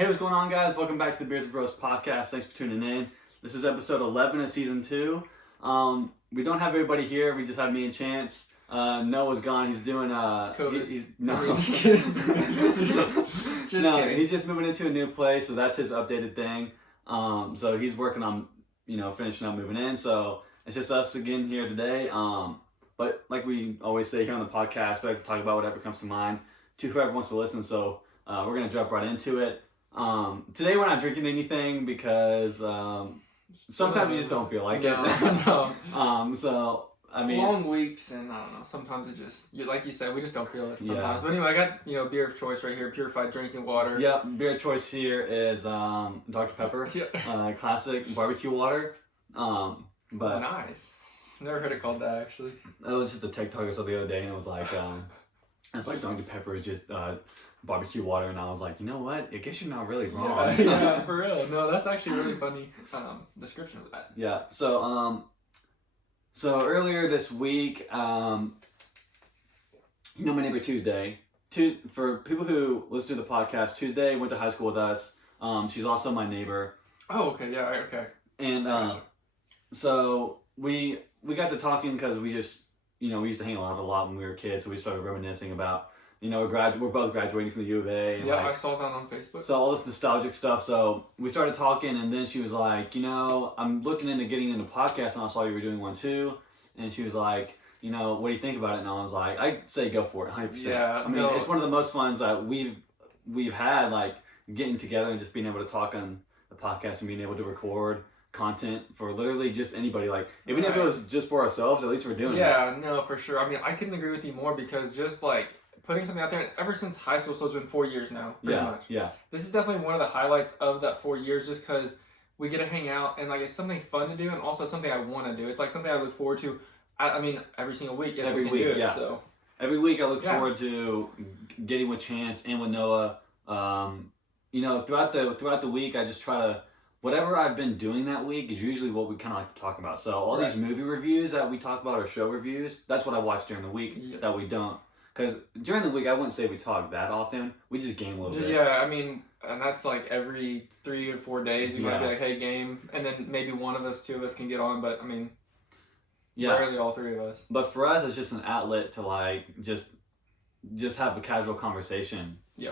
Hey, what's going on, guys? Welcome back to the Beers and Bros podcast. Thanks for tuning in. This is episode 11 of season 2. We don't have everybody here. We just have me and Chance. Noah's gone. He's doing COVID. Just kidding. He's just moving into a new place, so that's his updated thing. So he's working on finishing up moving in. So it's just us again here today. But like we always say here on the podcast, we like to talk about whatever comes to mind to whoever wants to listen. So we're gonna jump right into it. Today we're not drinking anything because sometimes you just don't feel like it. No. So I mean, long weeks, and I don't know. Sometimes it just, like you said, we just don't feel it sometimes. But anyway, I got beer of choice right here, purified drinking water. Yeah, beer of choice here is Dr. Pepper, classic barbecue water. But nice. Never heard it called that actually. It was just a TikTok I saw the other day, and it was like, it's like Dr. Pepper is just barbecue water, and I was like, you know what? I guess you're not really wrong. Yeah, for real. No, that's actually a really funny description of that. Yeah. So earlier this week, my neighbor Tuesday. For people who listen to the podcast, Tuesday went to high school with us. She's also my neighbor. Oh, okay. Yeah. Okay. And Gotcha. So we got to talking because we just we used to hang out a lot when we were kids, so we started reminiscing about we're both graduating from the U of A. And I saw that on Facebook. So all this nostalgic stuff. So we started talking, and then she was like, I'm looking into getting into podcasts, and I saw you were doing one too. And she was like, what do you think about it? And I was like, I'd say go for it, 100%. Yeah. I mean, it's one of the most fun that we've had, like getting together and just being able to talk on the podcast and being able to record content for literally just anybody. Like even if it was just for ourselves, at least we're doing it. Yeah, no, for sure. I mean, I couldn't agree with you more because just like putting something out there ever since high school, so it's been 4 years now, pretty much. Yeah. This is definitely one of the highlights of that 4 years, just because we get to hang out and like it's something fun to do, and also something I want to do. It's like something I look forward to. I mean, every single week. Every week, do it, yeah. So every week I look forward to getting with Chance and with Noah. Throughout the week, I just try to. Whatever I've been doing that week is usually what we kind of like to talk about. So all these movie reviews that we talk about, or show reviews, that's what I watch during the week that we don't. Because during the week, I wouldn't say we talk that often. We just game a little bit. Yeah, I mean, and that's like every 3 or 4 days. You might be like, hey, game. And then maybe one of us, 2 of us can get on. But I mean, rarely all 3 of us. But for us, it's just an outlet to like just have a casual conversation. Yeah.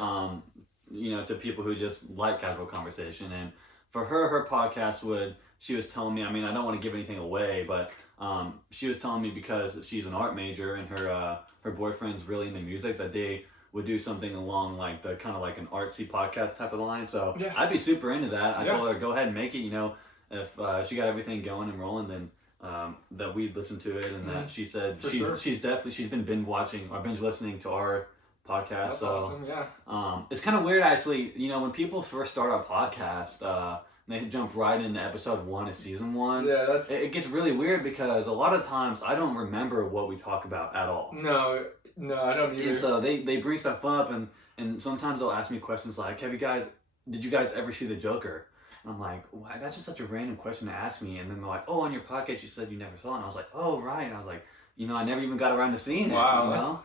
To people who just like casual conversation. And for her podcast she was telling me, I mean, I don't want to give anything away, but she was telling me because she's an art major and her boyfriend's really into music, that they would do something along like the kind of like an artsy podcast type of line. So I'd be super into that. I told her, go ahead and make it, if she got everything going and rolling, then that we'd listen to it, and that she said she's been binge listening to our podcast. That's awesome. Yeah. It's kind of weird actually, when people first start a podcast, they jump right into episode 1 of season 1. Yeah, it gets really weird because a lot of times I don't remember what we talk about at all. No, I don't either. And so they bring stuff up, and sometimes they'll ask me questions like, did you guys ever see The Joker? And I'm like, why? That's just such a random question to ask me. And then they're like, oh, on your podcast you said you never saw it. And I was like, oh, right. And I was like, I never even got around to seeing it. Wow.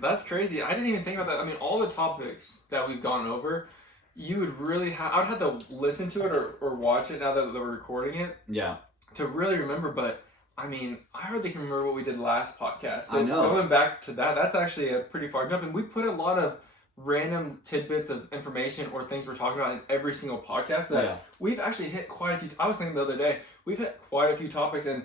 That's crazy. I didn't even think about that. I mean, all the topics that we've gone over, you would really I would have to listen to it or watch it now that we're recording it. Yeah. To really remember, but I mean, I hardly can remember what we did last podcast. So I know. Going back to that's actually a pretty far jump. And we put a lot of random tidbits of information or things we're talking about in every single podcast that we've actually hit quite a few. I was thinking the other day, we've hit quite a few topics, and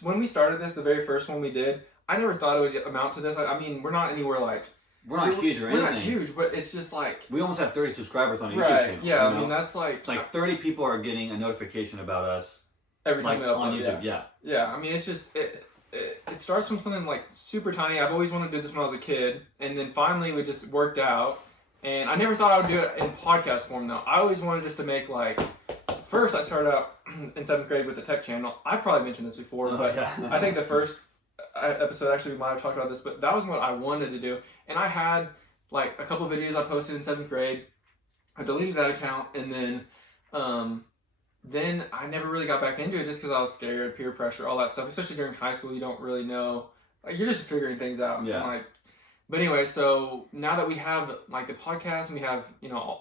when we started this, the very first one we did, I never thought it would amount to this. I mean, we're not anywhere like... We're not huge or anything. We're not huge, but it's just like... We almost have 30 subscribers on a YouTube channel. Yeah, I mean, that's like... Like 30 people are getting a notification about us every time we upload on YouTube. Yeah, I mean, it's just... It starts from something like super tiny. I've always wanted to do this when I was a kid, and then finally we just worked out. And I never thought I would do it in podcast form, though. I always wanted just to make like... First, I started out in 7th grade with the tech channel. I probably mentioned this before, but I think the first episode, actually, we might have talked about this, but that was what I wanted to do. And I had like a couple videos I posted in 7th grade. I deleted that account, and then I never really got back into it just because I was scared, peer pressure, all that stuff. Especially during high school, you don't really know. Like, you're just figuring things out. Yeah. Like, But anyway, so now that we have like the podcast and we have,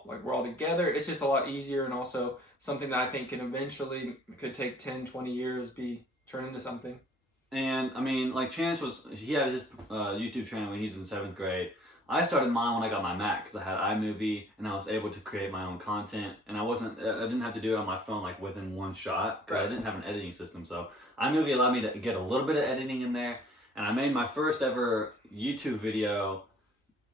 like we're all together, it's just a lot easier, and also something that I think can eventually, could take 10, 20 years, be turned into something. And I mean, like Chance he had his YouTube channel when he's in 7th grade. I started mine when I got my Mac because I had iMovie and I was able to create my own content, and I didn't have to do it on my phone like within one shot because I didn't have an editing system. So iMovie allowed me to get a little bit of editing in there, and I made my first ever YouTube video,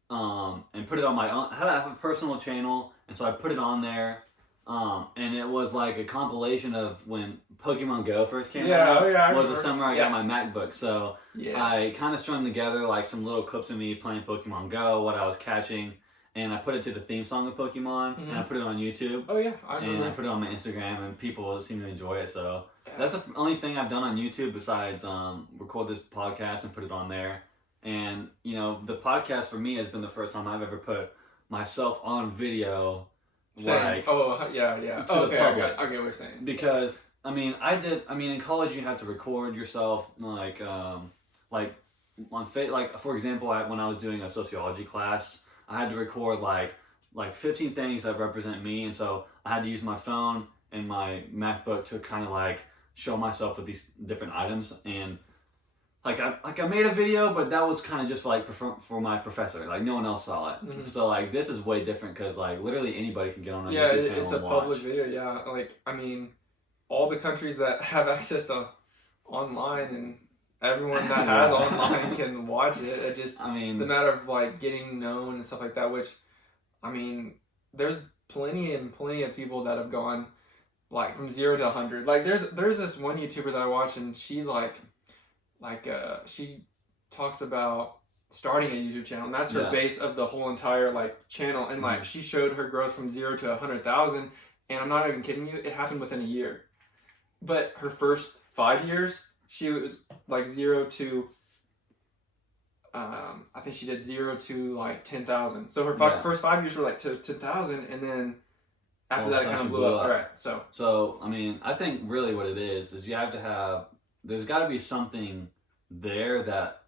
and put it on my own. I have a personal channel, and so I put it on there. And it was like a compilation of when Pokemon Go first came out. Yeah, was the summer I got my MacBook. So Yeah. I kind of strung together like some little clips of me playing Pokemon Go, what I was catching, and I put it to the theme song of Pokemon, and I put it on YouTube. Oh yeah, And I put it on my Instagram, and people seem to enjoy it. So that's the only thing I've done on YouTube besides record this podcast and put it on there. And the podcast for me has been the first time I've ever put myself on video. Like, yeah. to the Okay, public. I get what you're saying. Because in college you have to record yourself like for example, when I was doing a sociology class, I had to record like 15 things that represent me, and so I had to use my phone and my MacBook to kind of like show myself with these different items. And I made a video, but that was kind of just like for my professor. Like no one else saw it. Mhm. So like this is way different because like literally anybody can get on a Yeah, YouTube channel it's a and watch. public video. Yeah, like I mean, all the countries that have access to online, and everyone that has online can watch it. It just I mean, the matter of like getting known and stuff like that. Which, I mean, there's plenty of people that have gone like from 0 to 100. Like there's this one YouTuber that I watch, and she's she talks about starting a YouTube channel, and that's her base of the whole entire like channel. And like she showed her growth from 0 to 100,000, and I'm not even kidding you, it happened within a year. But her first 5 years, she was like 0 to I think she did 0 to like 10,000. So her first 5 years were like to 10,000, and then after that it kind of blew up. All right, so I mean, I think really what it is you have to have. There's got to be something there that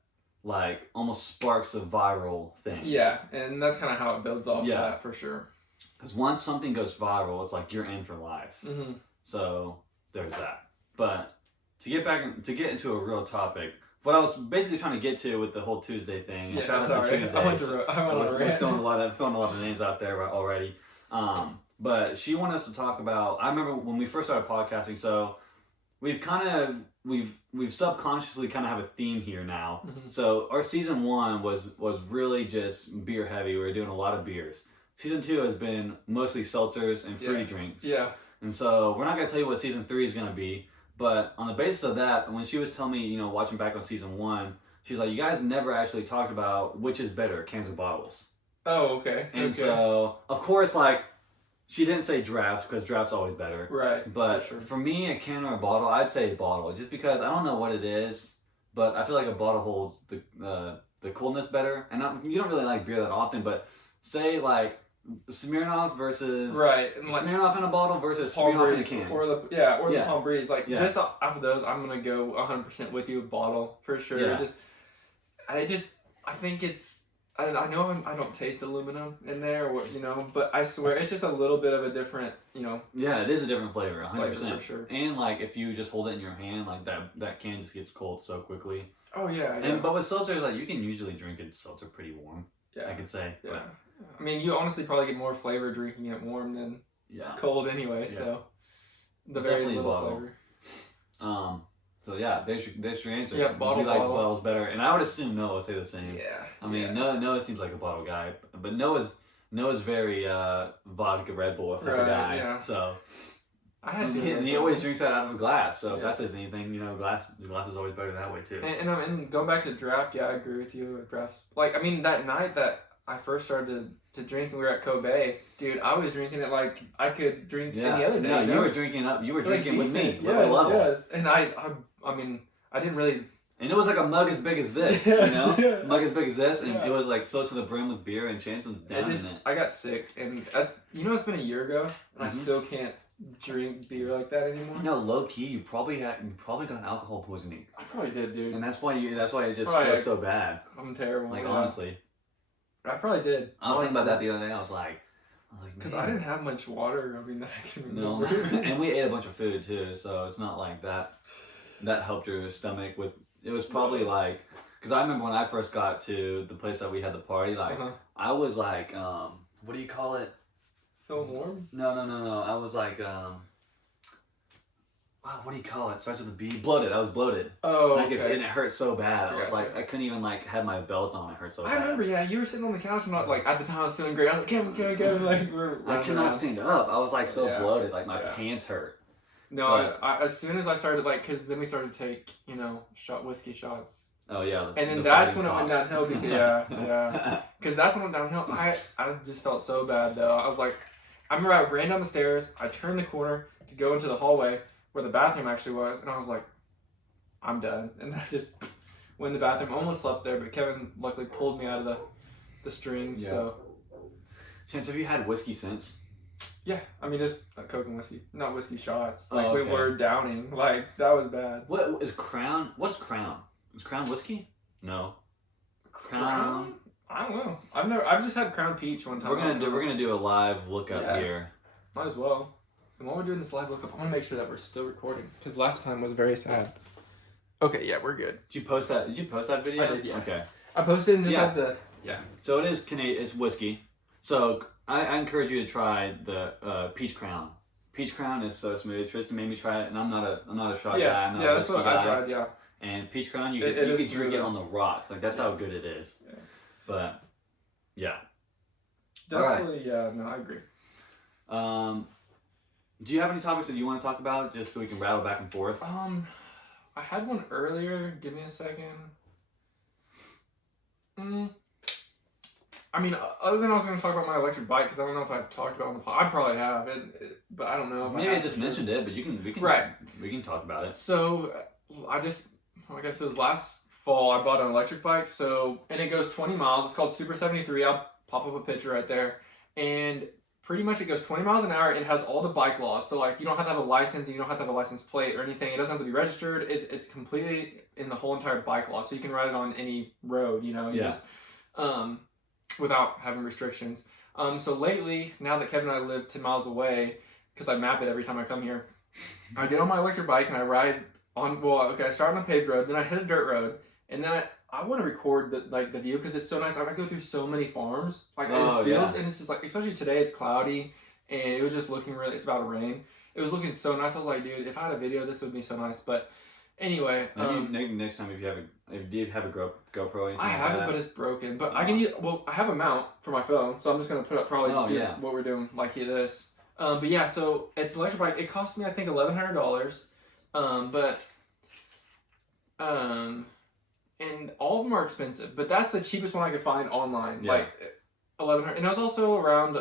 like almost sparks a viral thing. Yeah, and that's kind of how it builds off of that for sure. Because once something goes viral, it's like you're in for life. Mm-hmm. So there's that. But to get into a real topic, what I was basically trying to get to with the whole Tuesday thing. Yeah, shout out to Tuesdays. I've thrown a lot of names out there already. But she wanted us to talk about. I remember when we first started podcasting. So we've subconsciously kind of have a theme here now. Mm-hmm. So our season 1 was really just beer heavy. We were doing a lot of beers. Season 2 has been mostly seltzers and fruity drinks. Yeah. And so we're not gonna tell you what season 3 is gonna be, but on the basis of that, when she was telling me, watching back on season 1, she's like, you guys never actually talked about which is better, cans or bottles. Oh, okay. And so of course, like, she didn't say drafts because drafts always better. Right. But for me, a can or a bottle, I'd say bottle, just because I don't know what it is, but I feel like a bottle holds the coolness better. And you don't really like beer that often, but say like Smirnoff versus Smirnoff in a bottle versus Palm Smirnoff Breeze, in a can, or the Palm Breeze. Like just after those, I'm gonna go 100% with you. Bottle for sure. Yeah. I think it's. I know I don't taste aluminum in there, but I swear it's just a little bit of a different, Yeah, it is a different flavor, 100%. For sure. And like if you just hold it in your hand, like that can just gets cold so quickly. Oh yeah. But with seltzers, like you can usually drink a seltzer pretty warm. Yeah. I could say. Yeah. But, I mean, you honestly probably get more flavor drinking it warm than cold anyway. Yeah. So the very definitely little bottle. Flavor. So yeah, there's your answer. Yeah, bottle. We like bottles better, and I would assume Noah would say the same. Yeah. I mean, Noah seems like a bottle guy, but Noah's very vodka Red Bull type of guy. Yeah. So I had to. And he always drinks that out of a glass. So if that says anything, glass is always better that way too. And going back to draft, I agree with you. Drafts, like I mean, that night that I first started to drink, and we were at Kobe, dude, I was drinking it like I could drink any other day. No, you were drinking up. You were drinking with me. Yes. And I mean, I didn't really. And it was like a mug as big as this, mug as big as this, and it was like filled to the brim with beer, and Chance was down in it. I got sick, and that's it's been a year ago, and I still can't drink beer like that anymore. Low key, you probably got alcohol poisoning. I probably did, dude. And that's why it just feels so bad. I'm terrible. Honestly. I probably did. I was thinking about that the other day. I was like, Because man. I didn't have much water. I mean, that I can No, remember. and we ate a bunch of food too, so it's not like that helped your stomach with. It was probably like, because I remember when I first got to the place that we had the party, like I was like, what do you call it? Feeling warm? No. I was like, wow, what do you call it? Starts with a B. Bloated. I was bloated. Oh, and okay. And it hurt so bad. I was Gotcha. like, I couldn't even like have my belt on. It hurt so bad. I remember, yeah, you were sitting on the couch and like at the time I was feeling great. I was like, Kevin, like we're I could not stand up. I was like so bloated, like my pants hurt. No, I as soon as I started because then we started to take whiskey shots. Oh yeah. And then that's when it went downhill. Because that's when it went downhill. I just felt so bad though. I was like, I remember I ran down the stairs. I turned the corner to go into the hallway where the bathroom actually was, and I was like, I'm done. And I just went in the bathroom. Almost slept there, but Kevin luckily pulled me out of the strings. Yeah. So. Chance, have you had whiskey since? Yeah, I mean just Coke and whiskey, not whiskey shots. Like we were downing. Like that was bad. What is Crown? What's Crown? Is Crown whiskey? No. Crown? I don't know. I've just had Crown Peach one time. We're gonna do a live lookup here. Might as well. And while we're doing this live lookup, I want to make sure that we're still recording because last time was very sad. Okay, yeah, we're good. Did you post that video? I did, yeah. Okay. I posted and just had the So it is Canadian. It's whiskey. So I encourage you to try the Peach Crown. Peach Crown is so smooth. Tristan made me try it, and I'm not a shot guy. I'm not a that's what guy. I tried. Yeah. And Peach Crown, you can drink it on the rocks. Like that's how good it is. Yeah. But yeah. Definitely, yeah. No, I agree. Do you have any topics that you want to talk about, just so we can rattle back and forth? I had one earlier. Give me a second. I mean, other than I was going to talk about my electric bike, because I don't know if I've talked about it on the pod. I probably have, but I don't know. If Maybe I just mentioned it, but we can talk about it. So I guess it was last fall. I bought an electric bike. And it goes 20 miles. It's called Super 73. I'll pop up a picture right there, and pretty much it goes 20 miles an hour and has all the bike laws. So like you don't have to have a license, you don't have to have a license plate or anything. It doesn't have to be registered. It's completely in the whole entire bike law. So you can ride it on any road, just without having restrictions. So lately, now that Kevin and I live 10 miles away, because I map it every time I come here, I get on my electric bike and I ride on, I start on a paved road, then I hit a dirt road, and then I want to record the view because it's so nice. I go through so many farms, in fields, and it's just like, especially today, it's cloudy, and it was just looking it's about to rain. It was looking so nice. I was like, dude, if I had a video, this would be so nice. But anyway, maybe next time if you have a GoPro or anything I have it, but it's broken. But I can use. Well, I have a mount for my phone, so I'm just gonna put up what we're doing like this. But yeah, so it's an electric bike. It cost me I think $1,100. And all of them are expensive, but that's the cheapest one I could find online. Yeah. Like $1,100, and it was also around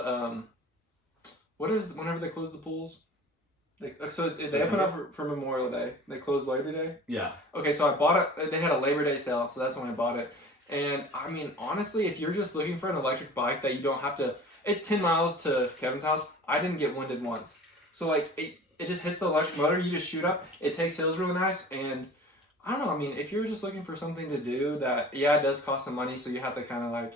whenever they close the pools. They open up for Memorial Day. They close Labor Day. Yeah. Okay, so I bought it. They had a Labor Day sale, so that's when I bought it. And I mean, honestly, if you're just looking for an electric bike that you don't have to, it's 10 miles to Kevin's house. I didn't get winded once. So like it just hits the electric motor. You just shoot up. It takes hills really nice, and I don't know. I mean, if you're just looking for something to do that, it does cost some money, so you have to kind of like,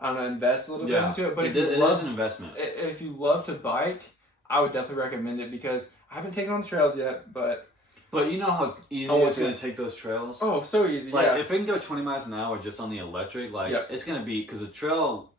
I don't know, invest a little bit into it. But it is an investment. If you love to bike, I would definitely recommend it because I haven't taken on the trails yet, but you know how easy it's going to take those trails? Oh, so easy, Like, if it can go 20 miles an hour just on the electric, it's going to be, because the trail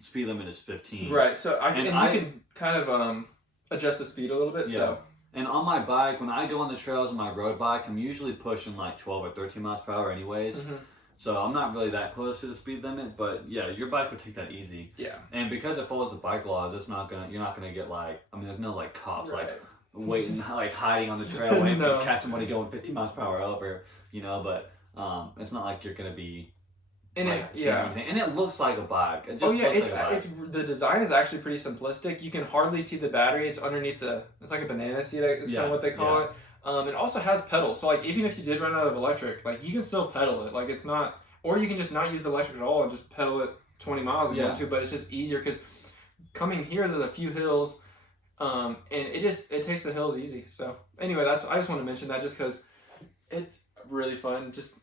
speed limit is 15. Right, so you can kind of adjust the speed a little bit, so. And on my bike, when I go on the trails on my road bike, I'm usually pushing like 12 or 13 miles per hour anyways. Mm-hmm. So I'm not really that close to the speed limit, but yeah, your bike would take that easy. Yeah. And because it follows the bike laws, you're not gonna get there's no like cops waiting, like hiding on the trail waiting to catch somebody going 50 miles per hour over, but it's not like you're gonna be. And and it looks like a bike. It's the design is actually pretty simplistic. You can hardly see the battery. It's underneath it's like a banana seat. Is kind of what they call it. It also has pedals, so like even if you did run out of electric, like you can still pedal it. Like it's not, or you can just not use the electric at all and just pedal it 20 miles if you want to. But it's just easier because coming here, there's a few hills, and it takes the hills easy. So anyway, I just want to mention that just because it's really fun. Just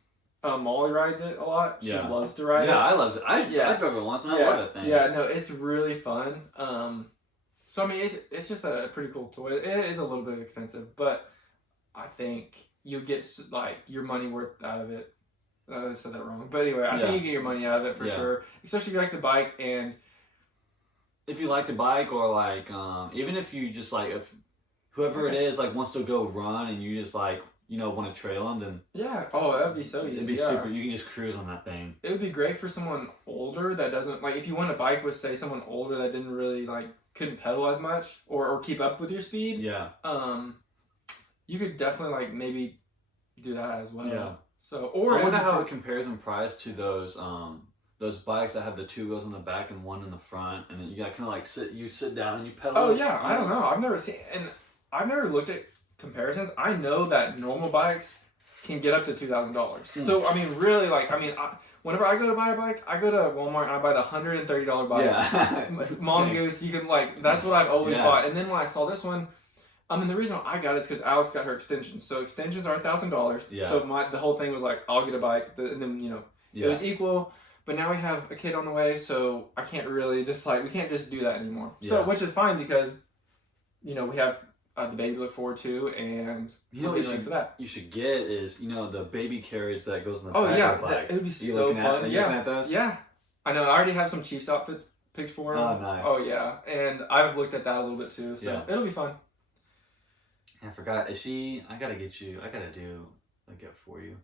Molly rides it a lot. She Yeah. loves to ride it. Yeah, I loved it. I Yeah. drove it once and I Yeah. love that thing. Yeah, no, it's really fun. So I mean, it's just a pretty cool toy. It is a little bit expensive, but I think you get like your money worth out of it. I said that wrong, but anyway, I Yeah. think you get your money out of it for Yeah. sure. Especially if you like the bike, and If you like the bike, or like even if you just like, if whoever it is like wants to go run and you just like, you know, want to trail them, then yeah, oh, that'd be so easy. it'd be yeah. super. You can just cruise on that thing. It would be great for someone older that doesn't like. If you want a bike with, say, someone older that didn't really like, couldn't pedal as much or keep up with your speed. Yeah. You could definitely like maybe do that as well. Yeah. So, or I wonder how it compares in price to those bikes that have the 2 wheels on the back and one in the front, and then you got kind of like sit down and you pedal. Oh yeah, I don't know. I've never seen, and I've never looked at comparisons. I know that normal bikes can get up to $2,000. So I mean, really, like, I mean, whenever I go to buy a bike, I go to Walmart and I buy the $130 bike. Yeah. Mongoose, you can like, that's what I've always Yeah. bought. And then when I saw this one, I mean, the reason I got it is because Alex got her extensions. So extensions are $1,000. Yeah. So the whole thing was like, I'll get a bike, and then it was equal. But now we have a kid on the way, so I can't really just like, we can't just do that anymore. So, Yeah. which is fine because, we have the baby to look forward to, and You know we're what getting ready for that. you should get is, the baby carriage that goes in the Oh back yeah, of the bike. it would be Are you so looking fun. Are you Yeah, looking at those? yeah. I know. I already have some Chiefs outfits picked for him. Oh, nice. Oh yeah, and I've looked at that a little bit too. So Yeah. it'll be fun. I forgot. I gotta do a gift for you.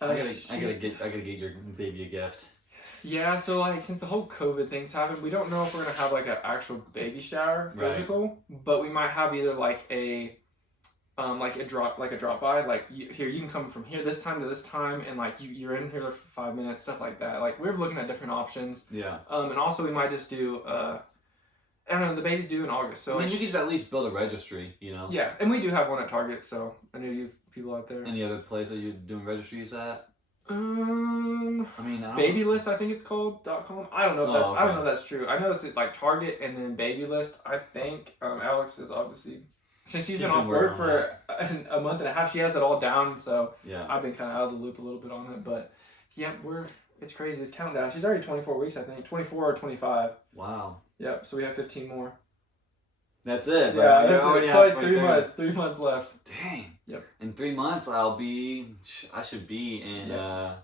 Uh, I gotta get your baby a gift. Yeah, so like since the whole COVID thing's happened, we don't know if we're gonna have like an actual baby shower Right. physical, but we might have either like a drop by, like you can come from here this time to this time, and like you're in here for 5 minutes, stuff like that. Like we're looking at different options. Yeah. And also we might just do I don't know, the baby's due in August, so I mean, like, you could at least build a registry. yeah, and we do have one at Target, so I know you people out there. Any other place that you're doing registries at? I mean, Babylist, I think it's called .com. I don't know if that's Oh, I don't okay. know if that's true. I know it's like Target and then Babylist. I think Alex is obviously, since she's been She's off been work working for a month and a half, she has it all down. So Yeah. I've been kind of out of the loop a little bit on it, but yeah, it's crazy. It's countdown. She's already 24 weeks, I think, 24 or 25. Wow. Yep. So we have 15 more. That's it. Yeah, You're it's already like halfway 3 there. months. 3 months left. Dang. Yep. In 3 months, I should be in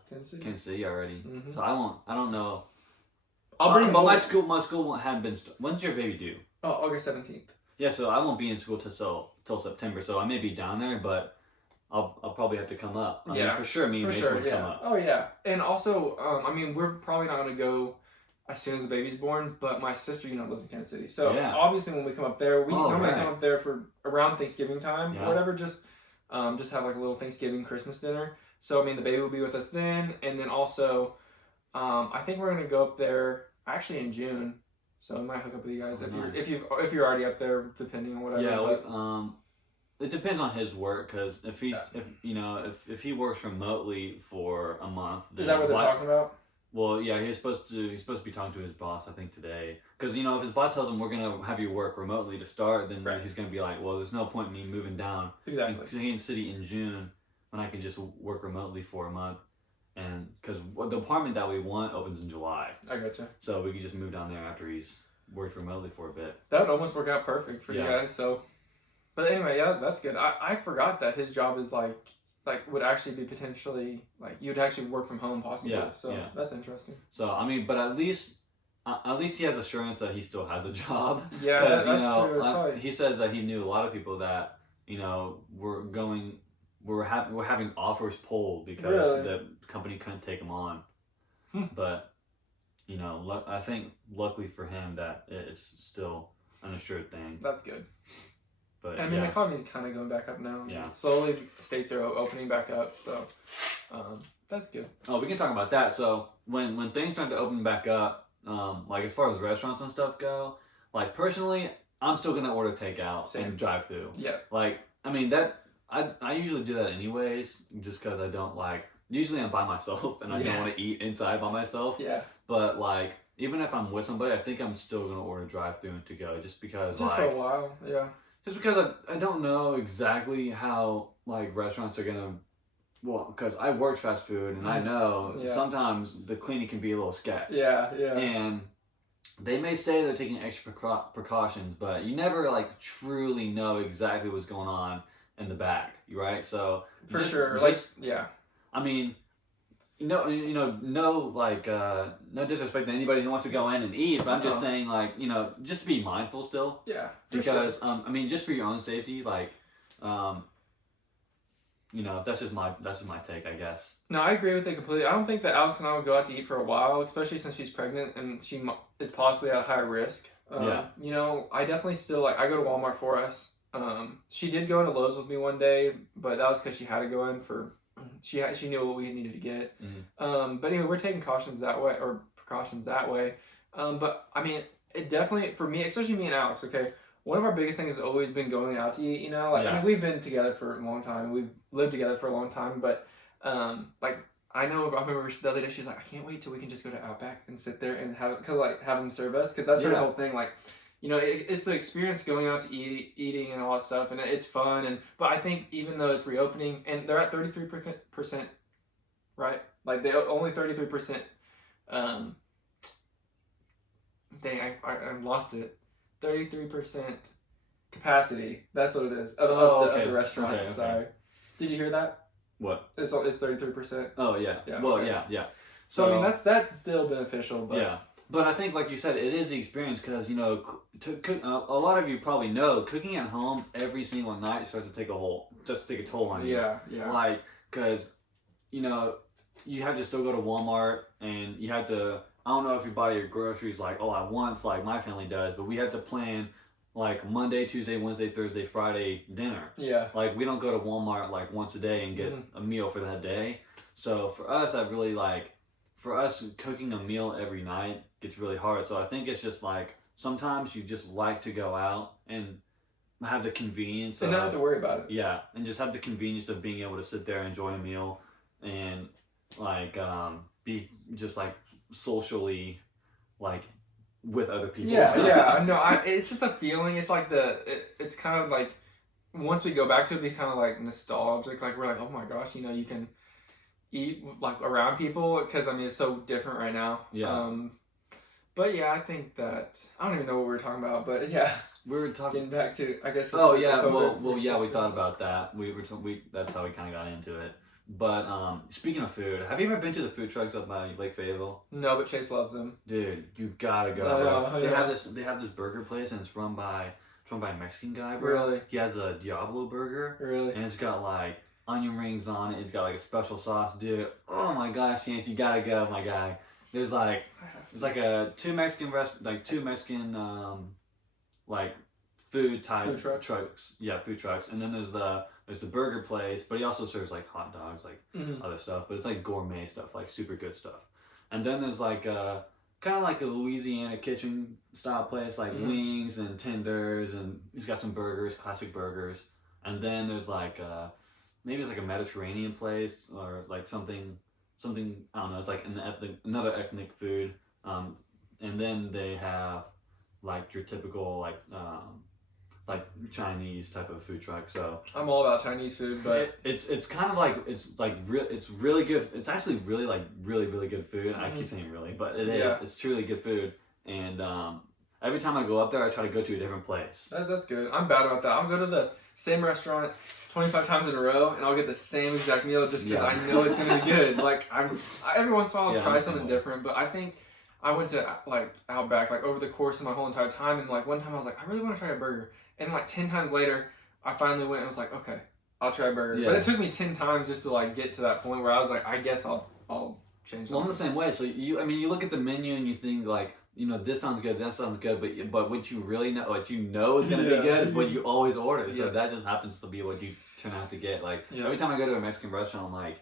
Tennessee. Kansas City already. Mhm. So I don't know. I'll bring. But more- my school won't have been. When's your baby due? Oh, August 17th. Yeah, so I won't be in school till September. So I may be down there, but I'll probably have to come up. I mean, for sure. Me and For Mason sure, will come yeah. up. Oh yeah, and also, I mean, we're probably not gonna go as soon as the baby's born, but my sister, lives in Kansas City, so Yeah. obviously when we come up there, we Oh, normally right. come up there for around Thanksgiving time Yeah. or whatever, just have like a little Thanksgiving Christmas dinner. So I mean, the baby will be with us then, and then also, I think we're gonna go up there actually in June. So I might hook up with you guys Oh, if nice. if you're already up there, depending on whatever. Yeah, but, it depends on his work, because if he works remotely for a month, then is that what they're talking about? Well, yeah, he's supposed to be talking to his boss, I think, today. Because if his boss tells him we're gonna have you work remotely to start, then Right. he's gonna be like, well, there's no point in me moving down Exactly. to Kansas City in June when I can just work remotely for a month, and because the apartment that we want opens in July, I gotcha. so we could just move down there after he's worked remotely for a bit. That would almost work out perfect for you Yeah. guys. So, but anyway, yeah, that's good. I forgot that his job is like would actually be potentially like you'd actually work from home possibly. Yeah, So yeah. that's interesting. So I mean, but at least he has assurance that he still has a job. Yeah, 'Cause, that's true. Probably. he says that he knew a lot of people that we're having offers pulled because Really? the company couldn't take him on. Hmm. But I think luckily for him that it's still an assured thing. That's good. But I mean, the yeah, economy's kind of going back up now. Yeah. Slowly, states are opening back up. So, that's good. we can talk about that. So when things start to open back up, like as far as restaurants and stuff go, like personally, I'm still gonna order takeout Same. and drive through. Yeah. Like, I mean, I usually do that anyways, just because I don't like, usually I'm by myself and I don't Yeah. want to eat inside by myself. Yeah. But, like, even if I'm with somebody, I think I'm still going to order drive-through and to go just because, Just for a while. Yeah. just because I don't know exactly how, like, restaurants are going to well, because I worked fast food and I know Yeah. sometimes the cleaning can be a little sketch. Yeah. And they may say they're taking extra precautions, but you never like truly know exactly what's going on in the bag, right? So For just- sure. just- yeah. I mean, no, no disrespect to anybody who wants to go in and eat, but I'm just No. saying, like, just be mindful still, Yeah. For because sure. I mean, just for your own safety, like, that's just my take, I guess. No, I agree with it completely. I don't think that Alex and I would go out to eat for a while, especially since she's pregnant and she is possibly at higher risk. Yeah. I definitely still I go to Walmart for us. She did go into Lowe's with me one day, but that was because she had to go in for she knew what we needed to get. Mhm. But anyway, we're taking precautions that way. But I mean, it definitely for me, especially me and Alex. Okay, one of our biggest things has always been going out to eat. I Yeah. mean, we've been together for a long time. We've lived together for a long time, but I remember the other day she's like, I can't wait till we can just go to Outback and sit there and have them serve us, because that's her Yeah. whole thing. It's the experience going out to eating and all that stuff, and it's fun. But I think even though it's reopening and they're at 33%, right? Like they only 33%. Dang, I lost it. 33% capacity. That's what it is of okay. the restaurant. Okay. Sorry, did you hear that? What? It's 33%. Oh yeah. Yeah, Well, okay. yeah. So I mean that's still beneficial. But yeah. But I think, like you said, it is the experience, because to cook. A lot of you probably know cooking at home every single night starts to take a toll on you. Yeah. Like, because you have to still go to Walmart, and you have to. I don't know if you buy your groceries like all at once, like my family does, but we have to plan like Monday, Tuesday, Wednesday, Thursday, Friday dinner. Yeah. Like, we don't go to Walmart like once a day and get a meal for that day. So for us, cooking a meal every night gets really hard. So I think it's just like sometimes you just like to go out and have the convenience And not have to worry about it. Yeah, and just have the convenience of being able to sit there and enjoy a meal, and like be just like socially like with other people. Yeah. No, it's just a feeling. It's like it's kind of like once we go back to it, be kind of like nostalgic. Like we're like, oh my gosh, you can eat like around people, because I mean it's so different right now. Yeah. But yeah, I think that I don't even know what we were talking about, but yeah, We were talking. getting back to we We thought about that. That's how we kind of got into it. But speaking of food, have you ever been to the food trucks up by Lake Fayetteville? No, but Chase loves them. Dude, you gotta go. Bro. They have this burger place, and it's run by a Mexican guy, bro. Really? He has a Diablo burger, Really? and it's got like onion rings on it. It's got like a special sauce, dude. Oh my gosh, Chance, you gotta go, my guy. There's like two Mexican like food trucks. Yeah, food trucks. And then there's the burger place, but he also serves like hot dogs, like other stuff, but it's like gourmet stuff, like super good stuff. And then there's like kind of like a Louisiana kitchen style place, like wings and tenders, and he's got some burgers, classic burgers. And then there's like maybe it's like a Mediterranean place, or like something I don't know, it's like another ethnic food. And then they have like your typical like Chinese type of food truck. So I'm all about Chinese food, but it's kind of like it's really good. It's actually really good food. I keep saying really, but it is. Yeah. It's truly good food. And every time I go up there, I try to go to a different place. that's good. I'm bad about that. I'll go to the same restaurant 25 times in a row, and I'll get the same exact meal just because I know it's gonna be good. Like every once in a while I'll try something different, but I think I went to like Outback like over the course of my whole entire time, and like one time I was like, I really want to try a burger, and like 10 times later I finally went and was like, okay, I'll try a burger. But it took me 10 times just to like get to that point where I was like, I guess I'll change. Well, I'm the same way. So you look at the menu and you think like, this sounds good, that sounds good, but what you really know, what you know is gonna be good is what you always order. So that just happens to be what you turn out to get. Like every time I go to a Mexican restaurant, I'm like,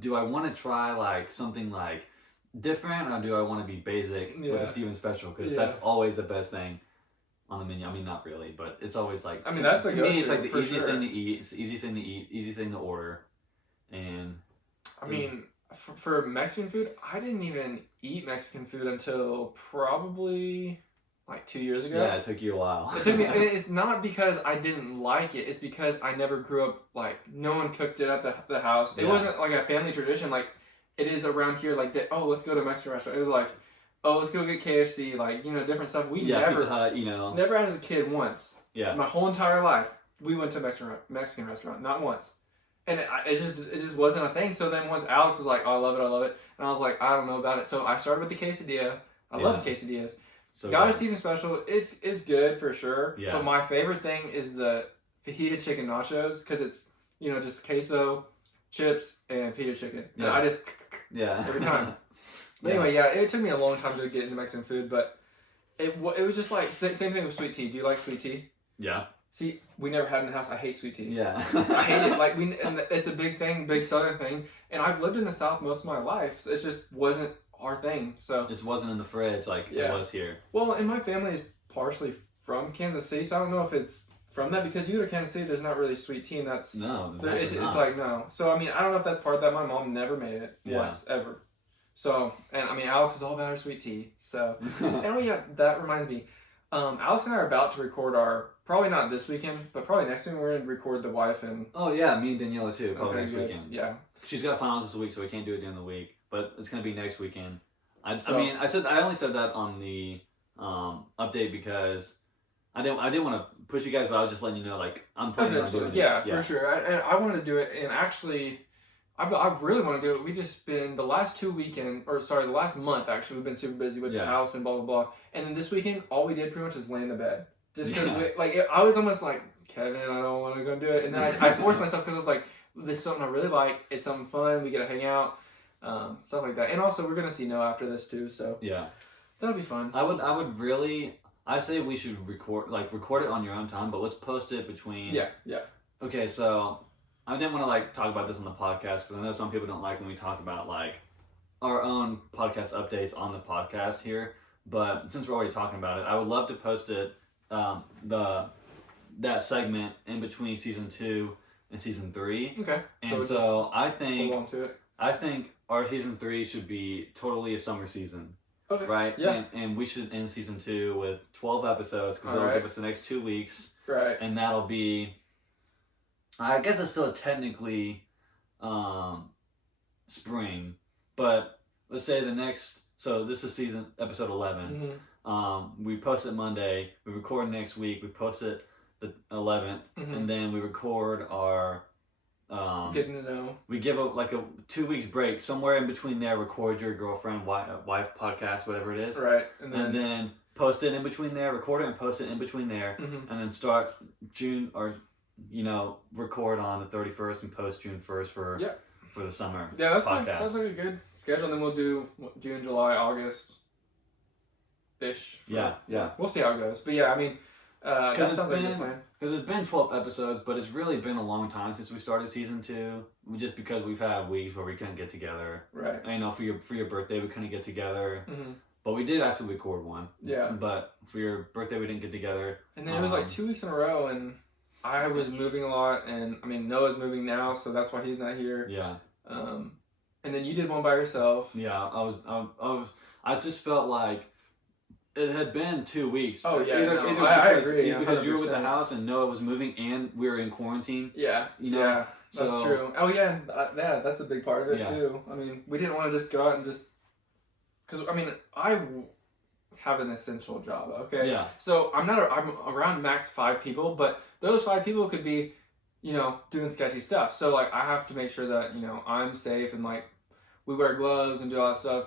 do I want to try like something like different, or do I want to be basic with a Steven Special? Because that's always the best thing on the menu. I mean, not really, but it's always like. I mean, that's to me. It's like the easiest thing to eat. It's the easiest thing to eat, easiest thing to order, and. I mean, for Mexican food, I didn't even eat Mexican food until probably like 2 years ago. Yeah, it took you a while. It took me, and it's not because I didn't like it. It's because I never grew up, like, no one cooked it at the house. It Yeah. wasn't like a family tradition like it is around here. Like, oh, let's go to a Mexican restaurant. It was like, oh, let's go get KFC, like, you know, different stuff. We Yeah, never, Pizza Hut, you know. never as a kid once. Yeah. My whole entire life, we went to a Mexican restaurant, not once. And it just wasn't a thing. So then once Alex was like, oh, I love it. And I was like, I don't know about it. So I started with the quesadilla. I love quesadillas. So Got a good. Steven special. It's good for sure. Yeah. But my favorite thing is the fajita chicken nachos because it's, you know, just queso, chips, and fajita chicken. And Yeah. I just Yeah. every time. But anyway, yeah, it took me a long time to get into Mexican food, but it was just like same thing with sweet tea. Do you like sweet tea? Yeah. See, we never had it in the house. I hate sweet tea. Yeah. I hate it. Like and it's a big thing, big Southern thing. And I've lived in the South most of my life. So it just wasn't our thing. So This wasn't in the fridge like it Yeah. was here. well, and my family is partially from Kansas City, so I don't know if it's from that because you go to Kansas City, there's not really sweet tea, and that's No, it's like no. So I mean, I don't know if that's part of that. My mom never made it Yeah. once ever. So and I mean, Alex is all about her sweet tea. So and oh yeah, that reminds me. Alex and I are about to record our probably not this weekend, but probably next week we're gonna record the wife and Oh yeah, me and Daniela too. Probably Okay, next good. weekend. Yeah. She's got finals this week, so we can't do it during the week. But it's gonna be next weekend. I So- mean, I only said that on the update because I didn't want to push you guys, but I was just letting you know like I'm planning on Eventually, doing yeah, it. for sure. And I wanted to do it, and actually, I really want to do it. We just been the last the last month actually. We've been super busy with the Yeah. house and blah blah blah. And then this weekend, all we did pretty much is lay in the bed, just because Yeah. I was almost like Kevin, I don't want to go do it, and then I forced myself because I was like, this is something I really like. It's something fun. We get to hang out, stuff like that. And also, we're gonna see Noah after this too, so Yeah. that'll be fun. I would really. I say we should record it on your own time, but let's post it between. Yeah. Okay, so I didn't want to like talk about this on the podcast because I know some people don't like when we talk about like our own podcast updates on the podcast here. But since we're already talking about it, I would love to post it that segment in between season 2 and season 3. Okay. And just so I hold think on to it. our season 3 should be totally a summer season. Okay. Right? Yeah. And we should end season 2 with 12 episodes because it'll Alright. give us the next 2 weeks. Right. And that'll be, I guess it's still technically spring, but let's say so this is episode 11. Mm-hmm. We post it Monday, we record next week, we post it the 11th, Mm-hmm. and then we record our, Getting to know. we give a 2 weeks break, somewhere in between there, record your girlfriend, wife podcast, whatever it is. Right. And then post it in between there, record it and post it in between there, Mhm. and then start June or record on the 31st and post June 1st for the summer. Yeah, that podcast. sounds like a good schedule. And then we'll do June, July, August ish. Yeah. We'll see how it goes. But yeah, I mean, that it's sounds like a been- good plan. Because it's been 12 episodes, but it's really been a long time since we started season 2. Just because we've had weeks where we couldn't get together. Right. I know for your birthday we couldn't get together, Mm-hmm. but we did actually record one. Yeah. But for your birthday we didn't get together. And then it was like 2 weeks in a row, and I was moving a lot, and I mean Noah's moving now, so that's why he's not here. Yeah. And then you did one by yourself. Yeah. I just felt like it had been 2 weeks. Oh, yeah, Either no, I because, agree, because you were with the 100%. house and Noah was moving and we were in quarantine. Yeah. You know, Yeah. That's so- true. Oh yeah, and, yeah, that's a big part of it Yeah. too. I mean, we didn't want to just go out and because I mean, have an essential job. Okay. Yeah. So I'm around max 5 people, but those 5 people could be, doing sketchy stuff. So like I have to make sure that I'm safe and like we wear gloves and do all that stuff.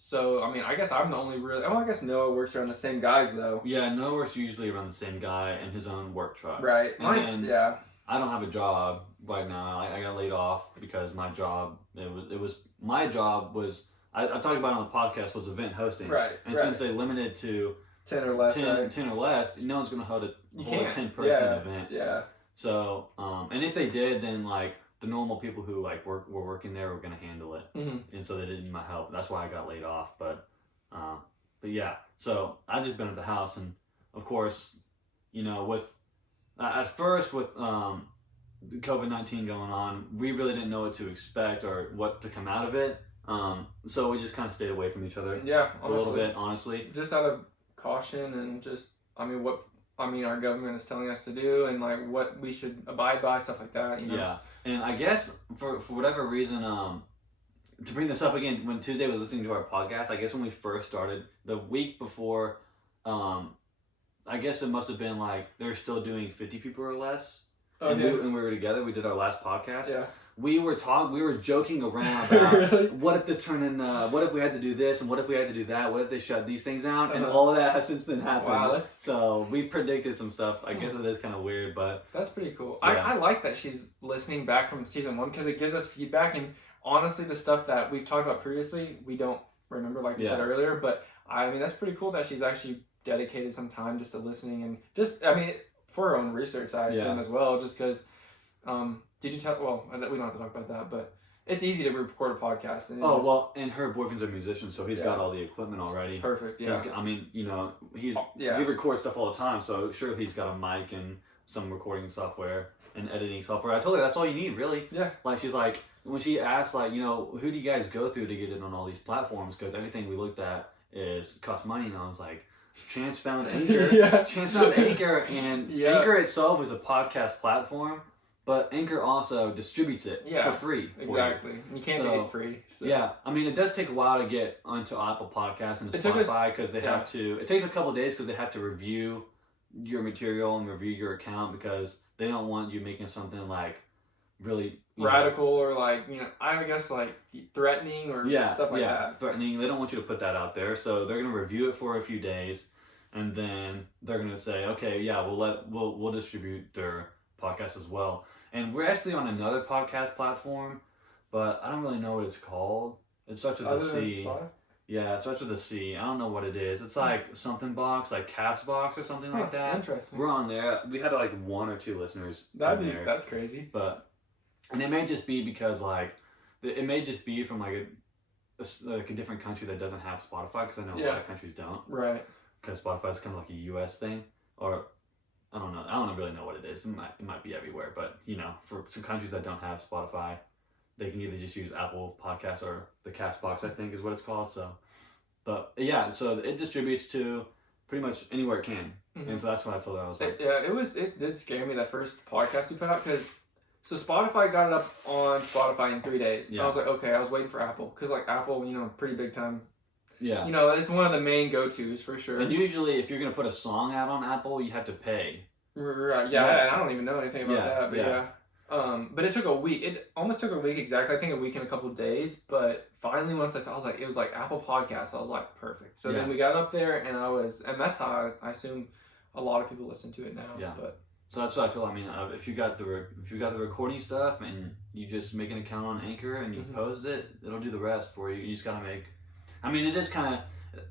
So I mean, I guess I'm the only really. Oh, I guess Noah works around the same guys though. Yeah, Noah's usually around the same guy in his own work truck. Right. And then- Yeah. I don't have a job right now. I got laid off because my job my job was I talked about it on the podcast was event hosting. Right. And right. since they limited to 10 or less. 10, right? 10 or less, no one's gonna hold a You 10-person can't. event. Yeah. So and if they did, then like the normal people who like were working there were gonna handle it, Mm-hmm. and so they didn't need my help. That's why I got laid off. But yeah, so I've just been at the house, and of course, with at first with COVID-19 going on, we really didn't know what to expect or what to come out of it. So we just kind of stayed away from each other Yeah. for a little bit, honestly. Just out of caution and just our government is telling us to do and like what we should abide by, stuff like that. Yeah, and I guess for whatever reason, to bring this up again, when Tuesday was listening to our podcast, I guess when we first started, the week before, I guess it must have been like they're still doing 50 people or less. Oh, and, yeah. we were together. We did our last podcast. Yeah. We were joking around about Really? what if this turned in, what if we had to do this, and what if we had to do that, what if they shut these things down, and all of that has since then happened. Wow, so we predicted some stuff. I guess it is kind of weird, but that's pretty cool. Yeah. I like that she's listening back from season 1 because it gives us feedback, and honestly, the stuff that we've talked about previously, we don't remember, like we said earlier. But I mean, that's pretty cool that she's actually dedicated some time just to listening and just, I mean, for her own research, I assume as well, just because. Did you tell? Well, we don't have to talk about that, but it's easy to record a podcast. And her boyfriend's a musician, so he's got all the equipment already. Perfect. Yeah. I mean, he records stuff all the time, so sure he's got a mic and some recording software and editing software. I told her that's all you need, really. Yeah. Like she's like, when she asked, like, who do you guys go through to get it on all these platforms? Because everything we looked at costs money, and I was like, Chance found Anchor. Chance found Anchor, and Anchor itself is a podcast platform. But Anchor also distributes it for free. Exactly. You can't get it free. So. Yeah. I mean, it does take a while to get onto Apple Podcasts and Spotify because they have to. It takes a couple of days because they have to review your material and review your account because they don't want you making something like really radical or like I guess like threatening or stuff like that. Threatening. They don't want you to put that out there, so they're gonna review it for a few days, and then they're gonna say, okay, we'll distribute their podcast as well. And we're actually on another podcast platform, but I don't really know what it's called. It starts with a C. Yeah, it starts with a C. I don't know what it is. It's like something box, like Castbox or something like that. Interesting. We're on there. We had like 1 or 2 listeners. That's crazy. And it may just be because it may just be from like a different country that doesn't have Spotify, because I know a lot of countries don't. Right. Because Spotify is kind of like a US thing, or I don't know. I don't really know what it is. It might be everywhere, but for some countries that don't have Spotify, they can either just use Apple Podcasts or the Castbox, I think is what it's called. So, but yeah, so it distributes to pretty much anywhere it can, and so that's what I told her. I was like, it did scare me that first podcast we put out because. So Spotify got it up on Spotify in 3 days. Yeah. I was like, okay, I was waiting for Apple because like Apple, pretty big time. Yeah. It's one of the main go-tos for sure. And usually, if you're gonna put a song out on Apple, you have to pay. Right. Yeah. And I don't even know anything about that, but but it took a week. It almost took a week exactly. I think a week and a couple of days. But finally, once I saw, I was like, it was like Apple Podcasts. I was like, perfect. So then we got up there, and that's how I assume a lot of people listen to it now. Yeah. But. So that's what I told. I mean, if you got the recording stuff and you just make an account on Anchor and you post it, it'll do the rest for you. You just gotta make. I mean, it is kind of.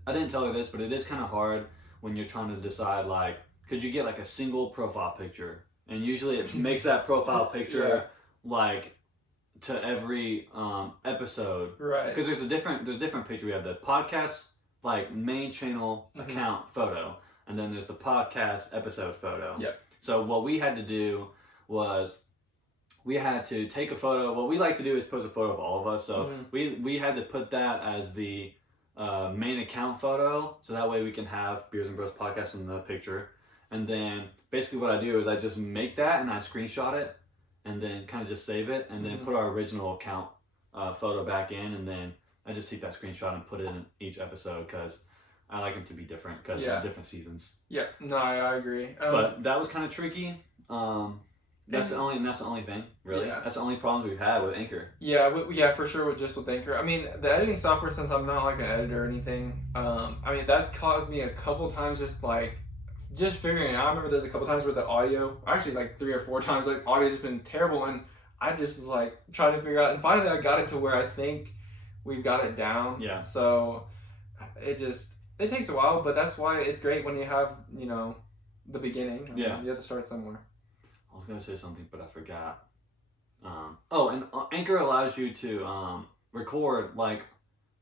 I didn't tell her this, but it is kind of hard when you're trying to decide like, could you get like a single profile picture? And usually it makes that profile picture like to every episode, right? Because there's different picture. We have the podcast like main channel account photo, and then there's the podcast episode photo. Yep. So what we had to do was we had to take a photo. What we like to do is post a photo of all of us. So we had to put that as the main account photo. So that way we can have Beers and Bros podcast in the picture. And then basically what I do is I just make that and I screenshot it and then kind of just save it and then put our original account photo back in. And then I just take that screenshot and put it in each episode because I like them to be different because of different seasons. Yeah, no, I agree. But that was kind of tricky. That's the only thing, really. Yeah. That's the only problems we've had with Anchor. Yeah, for sure. With Anchor, I mean, the editing software. Since I'm not like an editor or anything, I mean, that's caused me a couple times just figuring it out. I remember there's a couple times where the audio, actually like 3 or 4 times, like audio's just been terrible, and I just was like trying to figure out. And finally, I got it to where I think we've got it down. Yeah. So it takes a while, but that's why it's great when you have, the beginning. You have to start somewhere. I was going to say something, but I forgot. And Anchor allows you to record, like,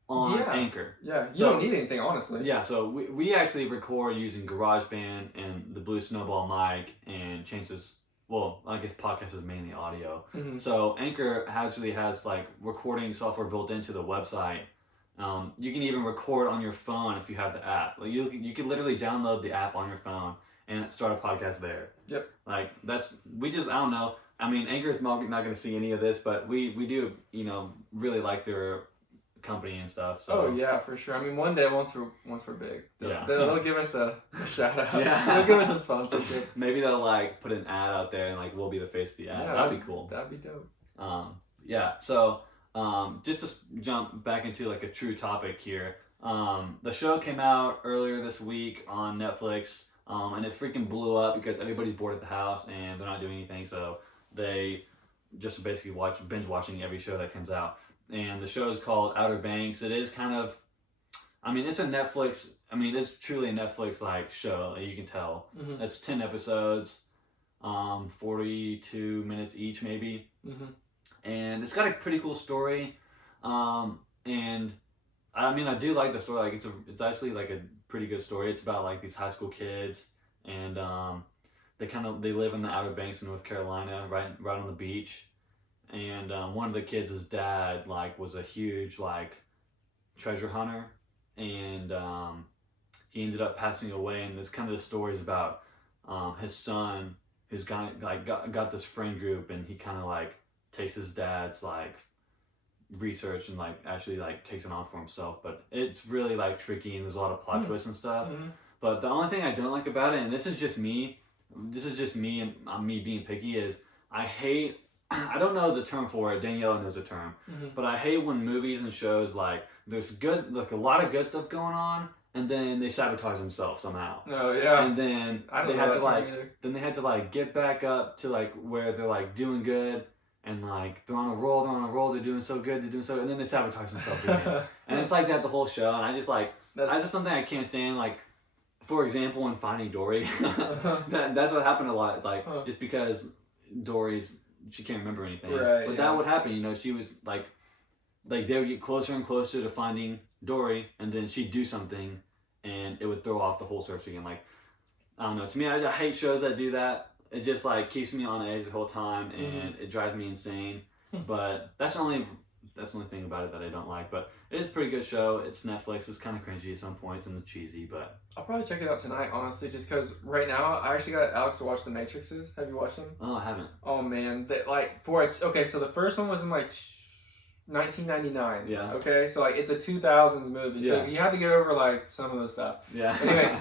on Anchor. Yeah, you don't need anything, honestly. Yeah, so we actually record using GarageBand and the Blue Snowball mic and Chance's, well, I guess podcast is mainly audio. So Anchor actually has, like, recording software built into the website You can even record on your phone if you have the app. Like you can literally download the app on your phone and start a podcast there. Yep. Like I don't know. I mean, Anchor's not going to see any of this, but we do, really like their company and stuff. So. Oh yeah, for sure. I mean, one day once we're big, Yeah. they'll give us a shout out. Yeah. They'll give us a sponsorship. Maybe they'll like put an ad out there and like we'll be the face of the ad. Yeah, That'd be cool. That'd be dope. Yeah. So just to jump back into like a true topic here. The show came out earlier this week on Netflix, and it freaking blew up because everybody's bored at the house and they're not doing anything. So they just basically binge watching every show that comes out. And the show is called Outer Banks. It is kind of, it's a Netflix. It's truly a Netflix like show. You can tell. Mm-hmm. It's 10 episodes, 42 minutes each maybe. Mm-hmm. And it's got a pretty cool story. And I do like the story. Like it's actually like a pretty good story. It's about like these high school kids, and they live in the Outer Banks of North Carolina, right on the beach. And one of the kids' dad like was a huge like treasure hunter, and he ended up passing away. And there's kind of the stories about his son who's got this friend group, and he kind of like takes his dad's like research and like actually like takes it on for himself. But it's really like tricky, and there's a lot of plot twists and stuff. Mm-hmm. But the only thing I don't like about it, and this is just me and me being picky, is I don't know the term for it. Daniela knows the term. Mm-hmm. But I hate when movies and shows like there's a lot of good stuff going on, and then they sabotage themselves somehow. Oh yeah. And then they have to like get back up to like where they're like doing good, and like they're on a roll, they're doing so good, and then they sabotage themselves again. And it's like that the whole show, and I just like that's just something I can't stand. Like, for example, in Finding Dory, that's what happened a lot. Like just because she can't remember anything, right, but that would happen. She was like they would get closer and closer to finding Dory, and then she'd do something, and it would throw off the whole search again. Like, I don't know. To me, I hate shows that do that. It just like keeps me on edge the whole time, and it drives me insane. But that's the only thing about it that I don't like. But it is a pretty good show. It's Netflix. It's kind of cringy at some points and it's cheesy, but I'll probably check it out tonight, honestly, just because right now I actually got Alex to watch The Matrixes. Have you watched them? Oh, I haven't. Oh man, so the first one was in like 1999. Yeah. Okay, so like it's a 2000s movie, so Yeah. you have to get over like some of the stuff. Yeah. Anyway,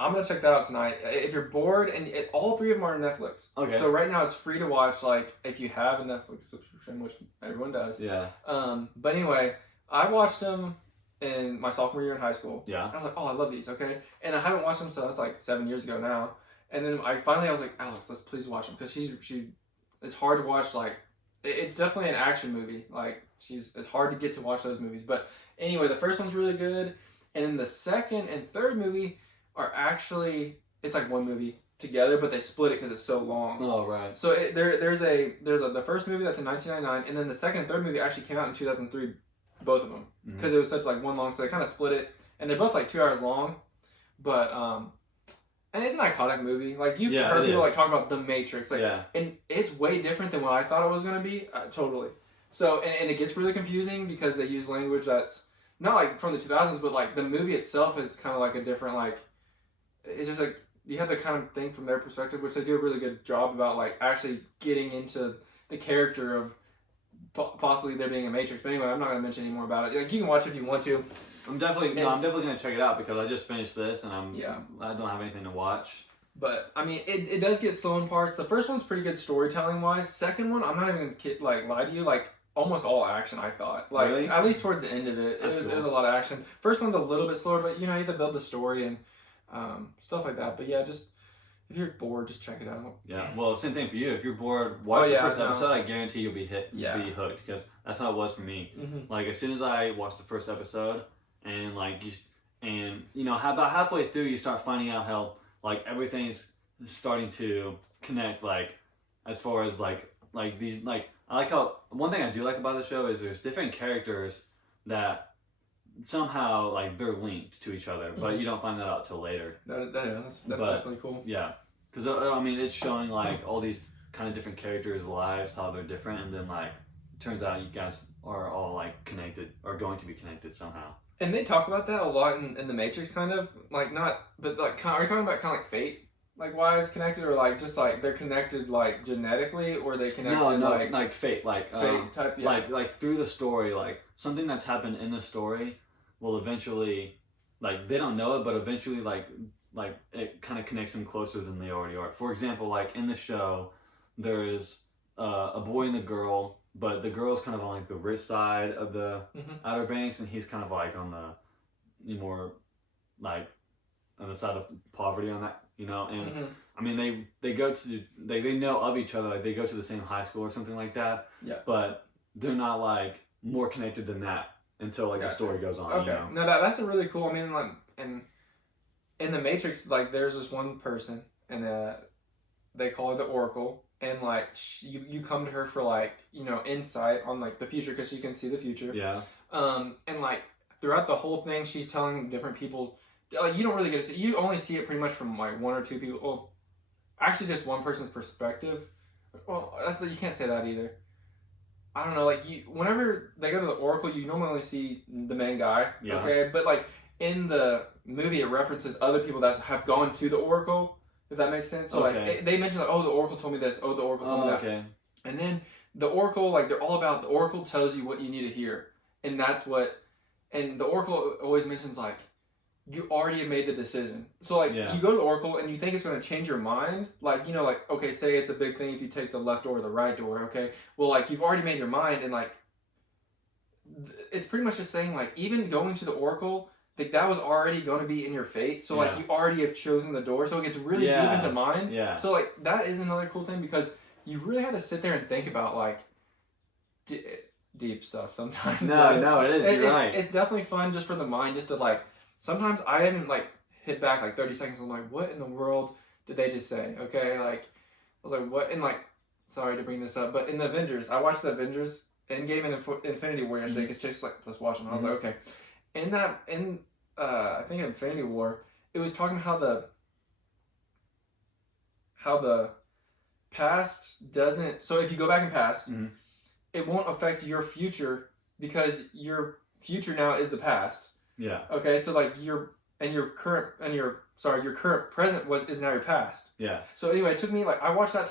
I'm gonna check that out tonight. If you're bored, and all three of them are on Netflix. Okay. So right now it's free to watch. Like if you have a Netflix subscription, which everyone does. Yeah. But anyway, I watched them in my sophomore year in high school. Yeah. I was like, oh, I love these. Okay, and I haven't watched them, so that's like 7 years ago now. And then I was like, Alex, let's please watch them, because it's hard to watch. Like it's definitely an action movie. Like it's hard to get to watch those movies. But anyway, the first one's really good, and then the second and third movie are actually, it's like one movie together, but they split it because it's so long. Oh, right. So there's the first movie that's in 1999, and then the second and third movie actually came out in 2003, both of them, because it was such like one long. So they kind of split it, and they're both like 2 hours long, but and it's an iconic movie. Like you've heard people like talk about The Matrix, like, and it's way different than what I thought it was gonna be. Totally. So and it gets really confusing because they use language that's not like from the 2000s, but like the movie itself is kind of like a different like. It's just like you have to kind of think from their perspective, which they do a really good job about, like actually getting into the character of possibly there being a Matrix. But anyway, I'm not going to mention any more about it. Like you can watch it if you want to. I'm definitely going to check it out because I just finished this and I don't have anything to watch. But I mean, it does get slow in parts. The first one's pretty good storytelling wise. Second one, I'm not even going to like lie to you, like almost all action. I thought, like really? At least towards the end of it, it was a lot of action. First one's a little bit slower, but you have to build the story and stuff like that. But yeah, just if you're bored, just check it out. Yeah, well, same thing for you. If you're bored, watch the first episode. I guarantee you'll be hooked, because that's how it was for me. Mm-hmm. Like as soon as I watched the first episode, and like about halfway through, you start finding out how like everything's starting to connect. Like as far as like these like I like how one thing I do like about the show is there's different characters that somehow like they're linked to each other, but you don't find that out till later. That's definitely cool. Yeah, because I mean it's showing like all these kind of different characters' lives, how they're different, and then like turns out you guys are all like connected or going to be connected somehow. And they talk about that a lot in the Matrix, kind of like not, but like are you talking about kind of like fate, like why it's connected, or like just like they're connected like genetically, or they connected like fate, fate type, yeah. like through the story, like something that's happened in the story will eventually, like they don't know it, but eventually like it kind of connects them closer than they already are. For example, like in the show, there is a boy and a girl, but the girl's kind of on like the rich side of the Outer Banks, and he's kind of like on the more like on the side of poverty on that, you know. And I mean they go to they know of each other, like they go to the same high school or something like that. Yeah. But they're not like more connected than that until like the story goes on. Okay. You know? No, that's a really cool. I mean, like in the Matrix, like there's this one person, and they call her the Oracle, and like you come to her for like, you know, insight on like the future, because she can see the future. Yeah. And like throughout the whole thing, she's telling different people, like you don't really get to see, you only see it pretty much from like one or two people. Well, actually, just one person's perspective. Well, you can't say that either. I don't know. Like whenever they go to the Oracle, you normally only see the main guy. Yeah. Okay, but like in the movie, it references other people that have gone to the Oracle. If that makes sense. So like they mention like, oh, the Oracle told me this. Oh, the Oracle told me that. Okay. And then the Oracle, like they're all about the Oracle tells you what you need to hear, and that's what. And the Oracle always mentions like, you already have made the decision. So like you go to the Oracle and you think it's going to change your mind. Like, you know, like okay, say it's a big thing if you take the left door or the right door. Okay, well like you've already made your mind, and like it's pretty much just saying like even going to the Oracle, like that was already going to be in your fate. So like you already have chosen the door. So it gets really deep into mind. Yeah. So like that is another cool thing, because you really have to sit there and think about like deep stuff sometimes. No, it is. You're right. It's definitely fun just for the mind, just to like. Sometimes I haven't like hit back like 30 seconds. I'm like, what in the world did they just say? Okay, like I was like, what? And like, sorry to bring this up, but in the Avengers, I watched the Avengers Endgame and Infinity War yesterday because Chase was like, let's watch them. I was like, okay. In I think Infinity War, it was talking how the past doesn't. So if you go back in past, it won't affect your future because your future now is the past. Yeah. Okay, so like your current present is now your past. Yeah. So anyway, it took me like I watched that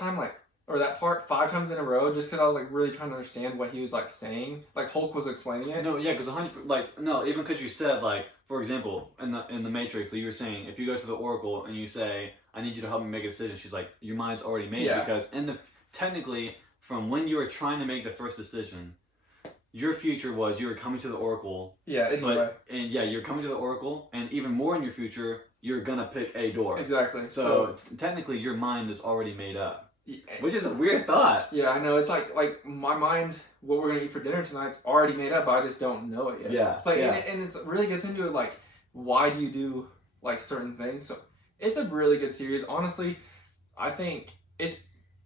part 5 times in a row just because I was like really trying to understand what he was like saying. Like Hulk was explaining it. No, yeah, because even because you said like, for example, in the Matrix, so you were saying if you go to the Oracle and you say, I need you to help me make a decision, she's like, your mind's already made because technically from when you were trying to make the first decision, your future was you were coming to the Oracle. Yeah, anyway. And you're coming to the Oracle, and even more in your future, you're gonna pick a door. Exactly. So technically, your mind is already made up, which is a weird thought. Yeah, I know. It's like my mind, what we're gonna eat for dinner tonight's already made up. I just don't know it yet. Yeah. Like, and it really gets into it. Like, why do you do like certain things? So it's a really good series. Honestly, I think it's.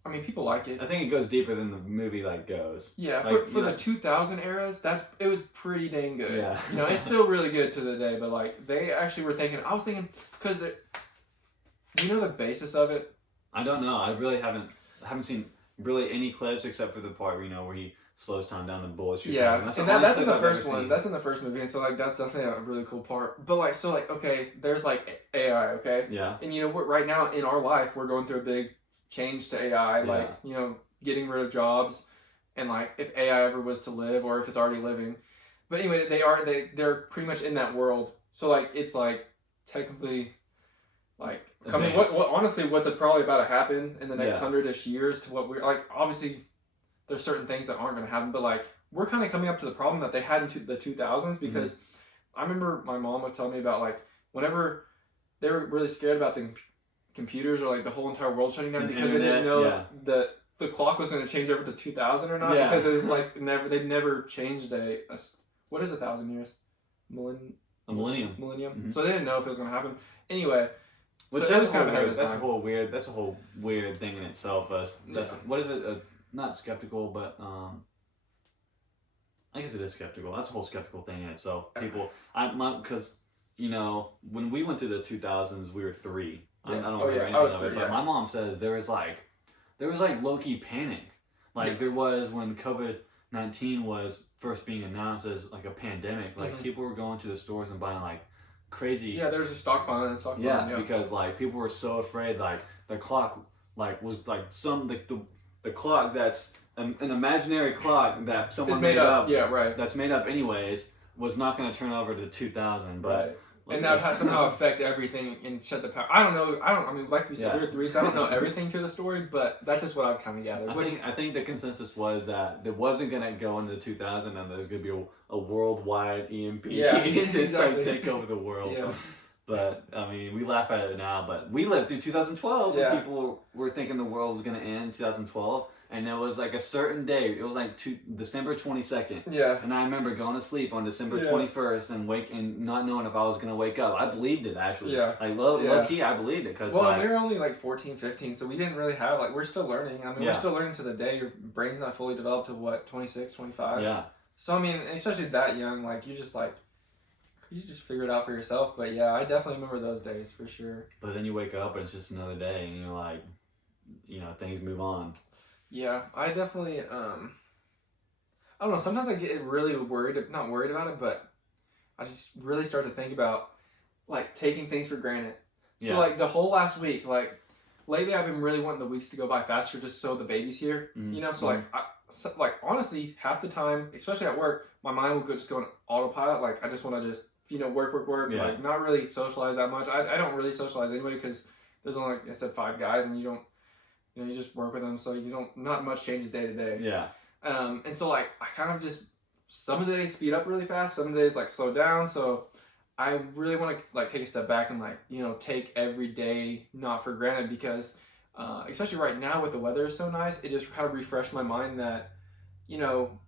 I mean, people like it. I think it goes deeper than the movie goes. Yeah, like, for the 2000 eras, it was pretty dang good. Yeah. You know, it's still really good to the day, but like they actually were thinking. I was thinking because do you know the basis of it? I don't know. I really haven't seen really any clips except for the part where he slows time down the bullets. Yeah, and that's in the first one. That's in the first movie, and so like that's definitely a really cool part. But like okay, there's like AI, okay? Yeah. And right now in our life we're going through a big change to AI, like getting rid of jobs, and like if AI ever was to live or if it's already living. But anyway, they're pretty much in that world. So like it's like technically like coming. What honestly what's probably about to happen in the next 100-ish years to what we're like. Obviously, there's certain things that aren't going to happen, but like we're kind of coming up to the problem that they had in the 2000s because I remember my mom was telling me about like whenever they were really scared about the computers or like the whole entire world shutting down because they didn't know if the clock was going to change over to 2000 or not because it was like they'd never changed what is 1,000 years? A millennium. Mm-hmm. So they didn't know if it was going to happen. Anyway, which that's a whole weird thing in itself. What is it? Not skeptical, but I guess it is skeptical. That's a whole skeptical thing in itself. People, because when we went through the 2000s, we were 3. I don't remember anything of it, but my mom says there was like low-key panic, like there was when COVID 19 was first being announced as like a pandemic, like people were going to the stores and buying like crazy. Yeah, there's a stockpile and stockpile. Yeah, because like people were so afraid, like the clock like was like the clock that's an imaginary clock that someone it's made up. Yeah, right. That's made up anyways was not going to turn over to 2000, but. Right. And that would somehow affect everything and shut the power. I don't know. I mean, like we said, we're three, so I don't know everything to the story, but that's just what I've kind of gathered. I think the consensus was that it wasn't going to go into 2000 and there's going to be a worldwide EMP to like take over the world. Yeah. But, I mean, we laugh at it now, but we lived through 2012 when people were thinking the world was going to end in 2012. And it was like a certain day. It was like December 22nd. Yeah. And I remember going to sleep on December 21st and not knowing if I was going to wake up. I believed it, actually. Yeah. Like, low key, I believed it. Cause, well, we were only like 14, 15, so we didn't really have, like, we're still learning. I mean, we're still learning to the day. Your brain's not fully developed to, 26, 25? Yeah. So, I mean, especially that young, like, you just figure it out for yourself. But, yeah, I definitely remember those days, for sure. But then you wake up and it's just another day, and you're like, things move on. Yeah, I definitely, I don't know, sometimes I get really not worried about it, but I just really start to think about, like, taking things for granted. So, like, the whole last week, like, lately I've been really wanting the weeks to go by faster just so the baby's here, so, like, honestly, half the time, especially at work, my mind will just go on autopilot, like, I just want to just, work, like, not really socialize that much. I don't really socialize anyway, because there's only, like I said, 5 guys, and you just work with them, so not much changes day to day. Yeah. And so, like, I kind of just, some of the days speed up really fast, some of the days, like, slow down, so I really want to, like, take a step back and, like, take every day not for granted, because, especially right now with the weather is so nice, it just kind of refreshed my mind that,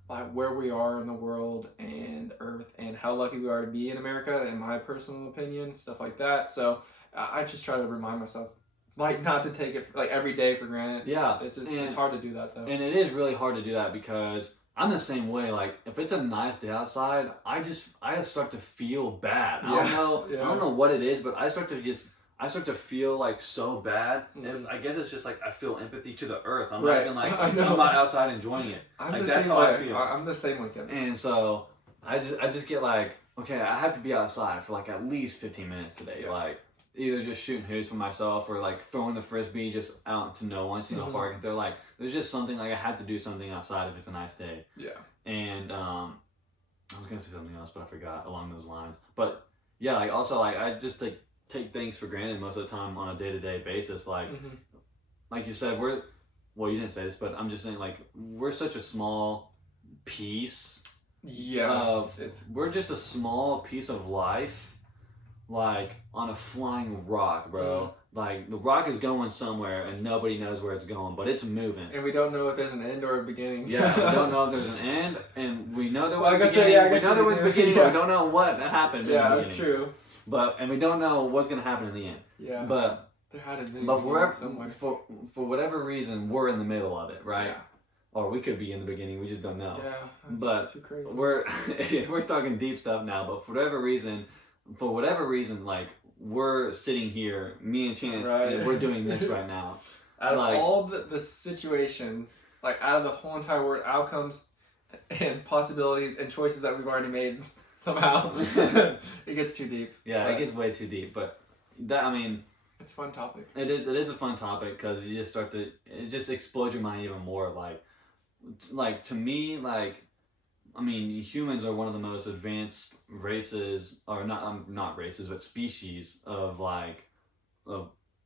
like, where we are in the world and Earth, and how lucky we are to be in America, in my personal opinion, stuff like that, so I just try to remind myself, like, not to take it, like, every day for granted. Yeah. It's hard to do that, though. And it is really hard to do that, because I'm the same way. Like, if it's a nice day outside, I start to feel bad. I don't know what it is, but I start to feel, like, so bad. And I guess it's just, like, I feel empathy to the earth. I'm not even, like, I'm not outside enjoying it. That's how I feel. I'm the same like that. And so, I just get, like, okay, I have to be outside for, like, at least 15 minutes today. Yeah. Like, either just shooting hoops for myself or, like, throwing the frisbee just out to no one, seeing how far I can throw. Like, there's just something, like, I have to do something outside if it's a nice day. Yeah. And I was gonna say something else, but I forgot along those lines. But yeah, like, also, like, I just take things for granted most of the time on a day-to-day basis. Like, like you said, you didn't say this, but I'm just saying, like, we're such a small piece. Yeah. We're just a small piece of life. Like, on a flying rock, bro. Like, the rock is going somewhere and nobody knows where it's going, but it's moving. And we don't know if there's an end or a beginning. Yeah, we don't know if there's an end, and we know there was a beginning. We know there was a beginning, but we don't know what happened. Yeah, that's true. And we don't know what's going to happen in the end. Yeah. But there had to be somewhere. For whatever reason, we're in the middle of it, right? Yeah. Or we could be in the beginning, we just don't know. Yeah, but too crazy. We're talking deep stuff now, but for whatever reason, like, we're sitting here, me and Chance, and we're doing this right now. Out of all the situations, like, out of the whole entire world, outcomes and possibilities and choices that we've already made, somehow, it gets too deep. Yeah, it gets way too deep, but that, I mean... It's a fun topic. It is a fun topic, because you just it just explodes your mind even more, like, to me, like, I mean, humans are one of the most advanced races, or not races, but species of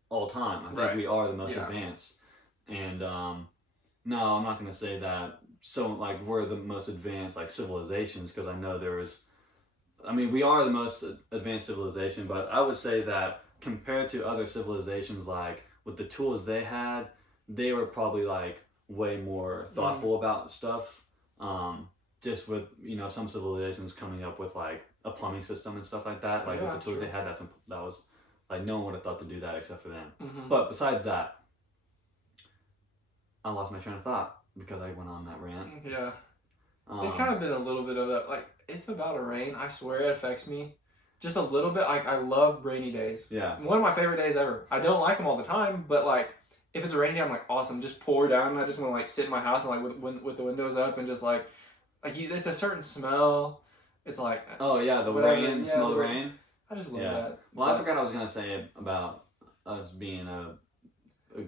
all time. I think we are the most advanced. And no, I'm not going to say that. So, like, we're the most advanced, like, civilizations, because I know we are the most advanced civilization, but I would say that compared to other civilizations, like, with the tools they had, they were probably, like, way more thoughtful about stuff. Just with, some civilizations coming up with, like, a plumbing system and stuff like that. Like, with the tools they had, that was, like, no one would have thought to do that except for them. But besides that, I lost my train of thought because I went on that rant. Yeah. It's kind of been a little bit of that, like, it's about a rain. I swear it affects me just a little bit. Like, I love rainy days. Yeah. One of my favorite days ever. I don't like them all the time, but, like, if it's a rainy day, I'm like, awesome, just pour down. And I just want to, like, sit in my house and, like, with the windows up and just, like, Like it's a certain smell. It's like Oh yeah, the whatever, rain, yeah, smell the the rain. rain. I just love Yeah. that. Well, I But- forgot I was gonna say about us being a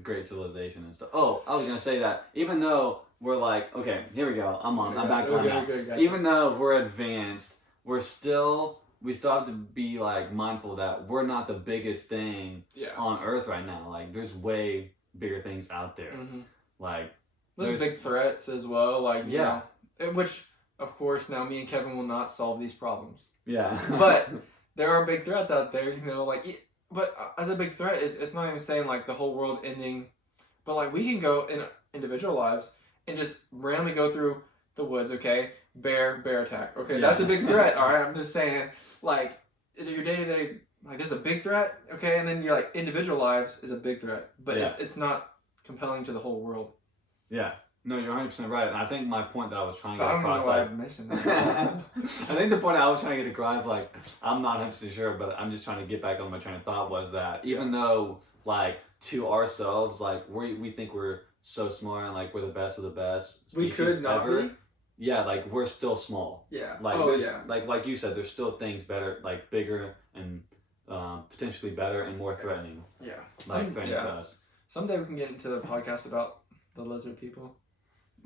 great civilization and stuff. Oh, I was gonna say that even though we're like, okay, here we go. I'm back on now. Gotcha. Even though we're advanced, we still have to be like mindful that we're not the biggest thing Yeah. on Earth right now. Like, there's way bigger things out there. Mm-hmm. Like, There's There's- big threats as well. Like you Yeah. know, which of course now me and Kevin will not solve these problems. yeah, But there are big threats out there. You know, like but as a big threat, it's not even saying like the whole world ending, but like we can go in individual lives and just randomly go through the woods. Okay, bear attack. Okay, Yeah. that's a big threat. All right, I'm just saying like your day to day. Like there's a big threat, okay, and then your like individual lives is a big threat, but Yeah. it's not compelling to the whole world. yeah. No, you're 100% right. And I think my point that I was trying to But get I don't even across, know why I like, mentioned that. I think the point I was trying to get across, like, I'm not 100% sure, but I'm just trying to get back on my train of thought, was that even though, like, to ourselves, like, we think we're so smart and, like, we're the best of the best We species could not ever, be. yeah, like, we're still small. Yeah. Like, oh there's, yeah. like you said, there's still things better, like, bigger and potentially better and more threatening, Yeah. like, threatening to us. Someday we can get into the podcast about the lizard people.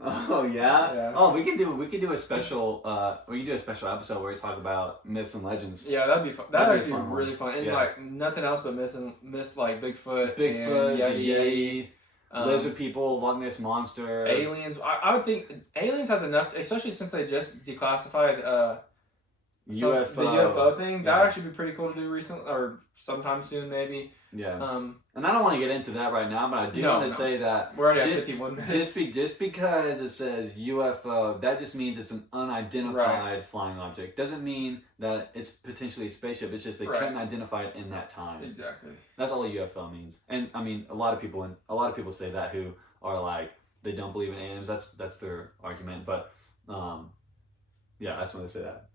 Oh yeah? Yeah. Oh, we could do a special episode where we talk about myths and legends. Yeah, that'd be fun. That'd That'd be a actually fun one. really fun. And Yeah. like nothing else but myths like Bigfoot, Bigfoot, and Yeti, um, lizard people, Loch Ness monster, aliens. I would think aliens has enough, especially since they just declassified UFO. the UFO thing. That Yeah. would actually be pretty cool to do recently or sometime soon maybe. Yeah. Um, And I don't want to get into that right now, but I do No, want to no. say that we're already at Just- 51 minutes. just because it says UFO, that just means it's an unidentified flying object. Doesn't mean that it's potentially a spaceship. It's just they Right. couldn't identify it in that time. Exactly. That's all a UFO means. And I mean, a lot of people say that who are like they don't believe in aliens. That's their argument. But yeah, I just want to say that.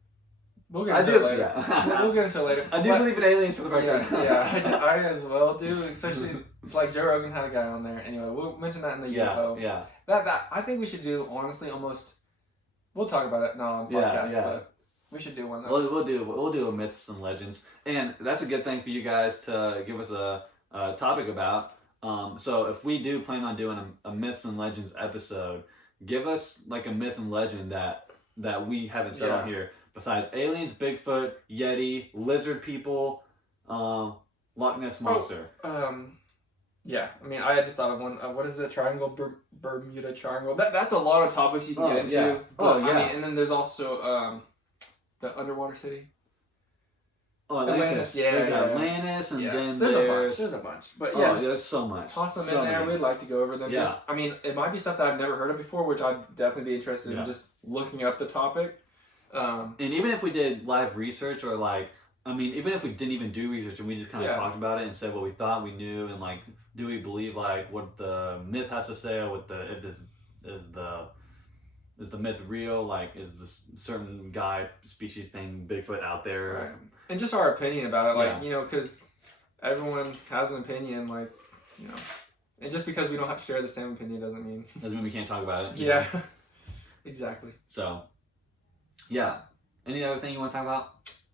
We'll get I into do. it later. Yeah. We'll get into it later. I do But- believe in aliens for the record. Yeah, I as well do. Especially like Joe Rogan had a guy on there. Anyway, we'll mention that in the yeah, UFO. yeah. That I think we should do honestly almost. We'll talk about it not on Yeah, podcast, yeah. but we should do one. We'll do a myths and legends, and that's a good thing for you guys to give us a topic about. So if we do plan on doing a myths and legends episode, give us like a myth and legend that we haven't said on Yeah. here. Besides aliens, Bigfoot, Yeti, lizard people, Loch Ness monster. Yeah, I mean, I just thought of one. What is the triangle? Bermuda Triangle. That's a lot of topics you can Oh, get into. yeah. But, Oh, yeah. I mean, and then there's also the underwater city. Oh, Atlantis, yeah, There's yeah, yeah. Atlantis, and then there's a bunch. there's There's a bunch. But oh, yeah, just there's so much. toss them So in there. many. We'd like to go over them. Yeah. Just, I mean, it might be stuff that I've never heard of before, which I'd definitely be interested Yeah. in just looking up the topic. And even if we did live research or like, I mean, even if we didn't even do research and we just kind of Yeah. talked about it and said what we thought we knew and like, do we believe like what the myth has to say or what if this is the myth real? Like, is this certain guy species thing Bigfoot out there? Right. And just our opinion about it, like, Yeah. you know, because everyone has an opinion, like, you know. And just because we don't have to share the same opinion doesn't mean. Doesn't mean we can't talk about it. you Yeah. know? Exactly. So, yeah. Any other thing you want to talk about?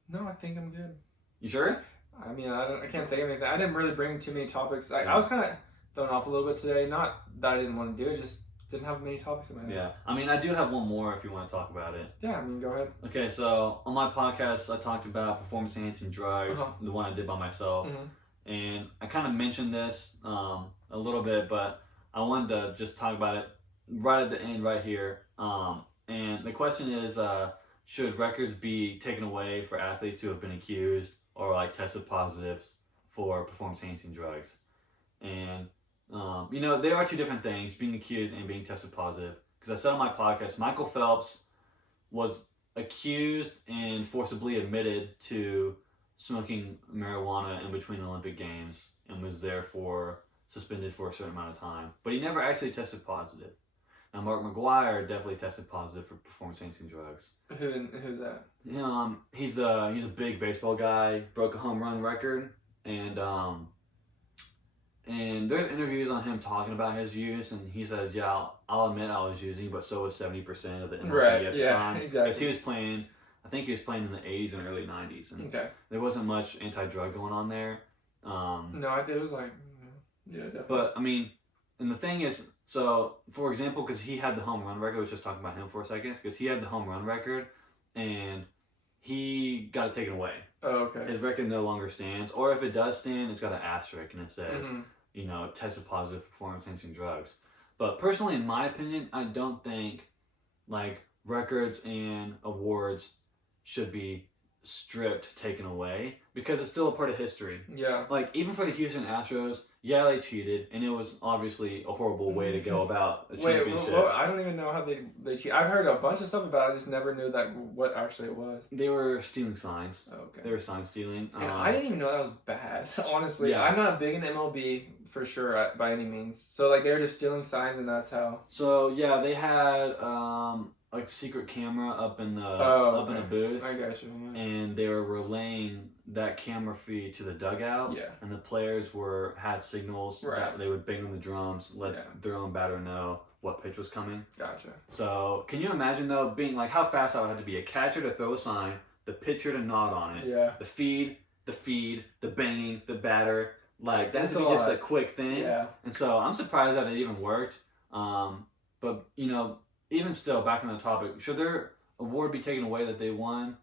No, I think I'm good. You sure? I mean, I can't think of anything. I didn't really bring too many topics. I Yeah. was kind of thrown off a little bit today. Not that I didn't want to do it, just didn't have many topics in my head. Yeah. I mean, I do have one more if you want to talk about it. Yeah, I mean, go ahead. Okay, so on my podcast, I talked about performance enhancing drugs, Uh-huh. the one I did by myself. Mhm. And I kind of mentioned this a little bit, but I wanted to just talk about it right at the end, right here. And the question is, should records be taken away for athletes who have been accused or like tested positives for performance enhancing drugs? And you know, they are two different things: being accused and being tested positive. Because I said on my podcast, Michael Phelps was accused and forcibly admitted to smoking marijuana in between Olympic Games and was therefore suspended for a certain amount of time. But he never actually tested positive. Now, Mark McGuire definitely tested positive for performance-enhancing drugs. Who's that? He's a big baseball guy, broke a home run record, and and there's interviews on him talking about his use, and he says, "Yeah, I'll admit I was using, but so was 70% of the MLB Right, at the yeah, time." exactly. Because he was playing, I think he was playing in the 80s and early 90s, and Okay. there wasn't much anti-drug going on there. No, I think it was like, yeah, definitely. But I mean, and the thing is, so for example, because he had the home run record, I was just talking about him for a second, because he had the home run record, and he got it taken away. Oh, okay. His record no longer stands, or if it does stand, it's got an asterisk and it says, Mhm. you know, tested positive for performance-enhancing drugs. But personally, in my opinion, I don't think like records and awards should be stripped, taken away, because it's still a part of history. Yeah. Like even for the Houston Astros, yeah, they cheated, and it was obviously a horrible way to go about a Wait, championship. I don't even know how they cheat. I've heard a bunch of stuff about it. I just never knew that what actually it was. They were stealing signs. Oh, okay. They were sign stealing. And I didn't even know that was bad. Honestly, Yeah. I'm not big in MLB for sure by any means. So like they were just stealing signs, and that's how. So yeah, they had like secret camera up in the up in the booth, I got you. Yeah. and they were relaying that camera feed to the dugout. Yeah. And the players had signals Right. that they would bang on the drums, let Yeah. their own batter know what pitch was coming. Gotcha. So can you imagine though being like how fast I would have to be a catcher to throw a sign, the pitcher to nod on it, Yeah. the feed, the banging, the batter. Like that has That's to be a just lot. a quick thing. Yeah. And so I'm surprised that it even worked. But you know, even still, back on the topic, should their award be taken away that they won?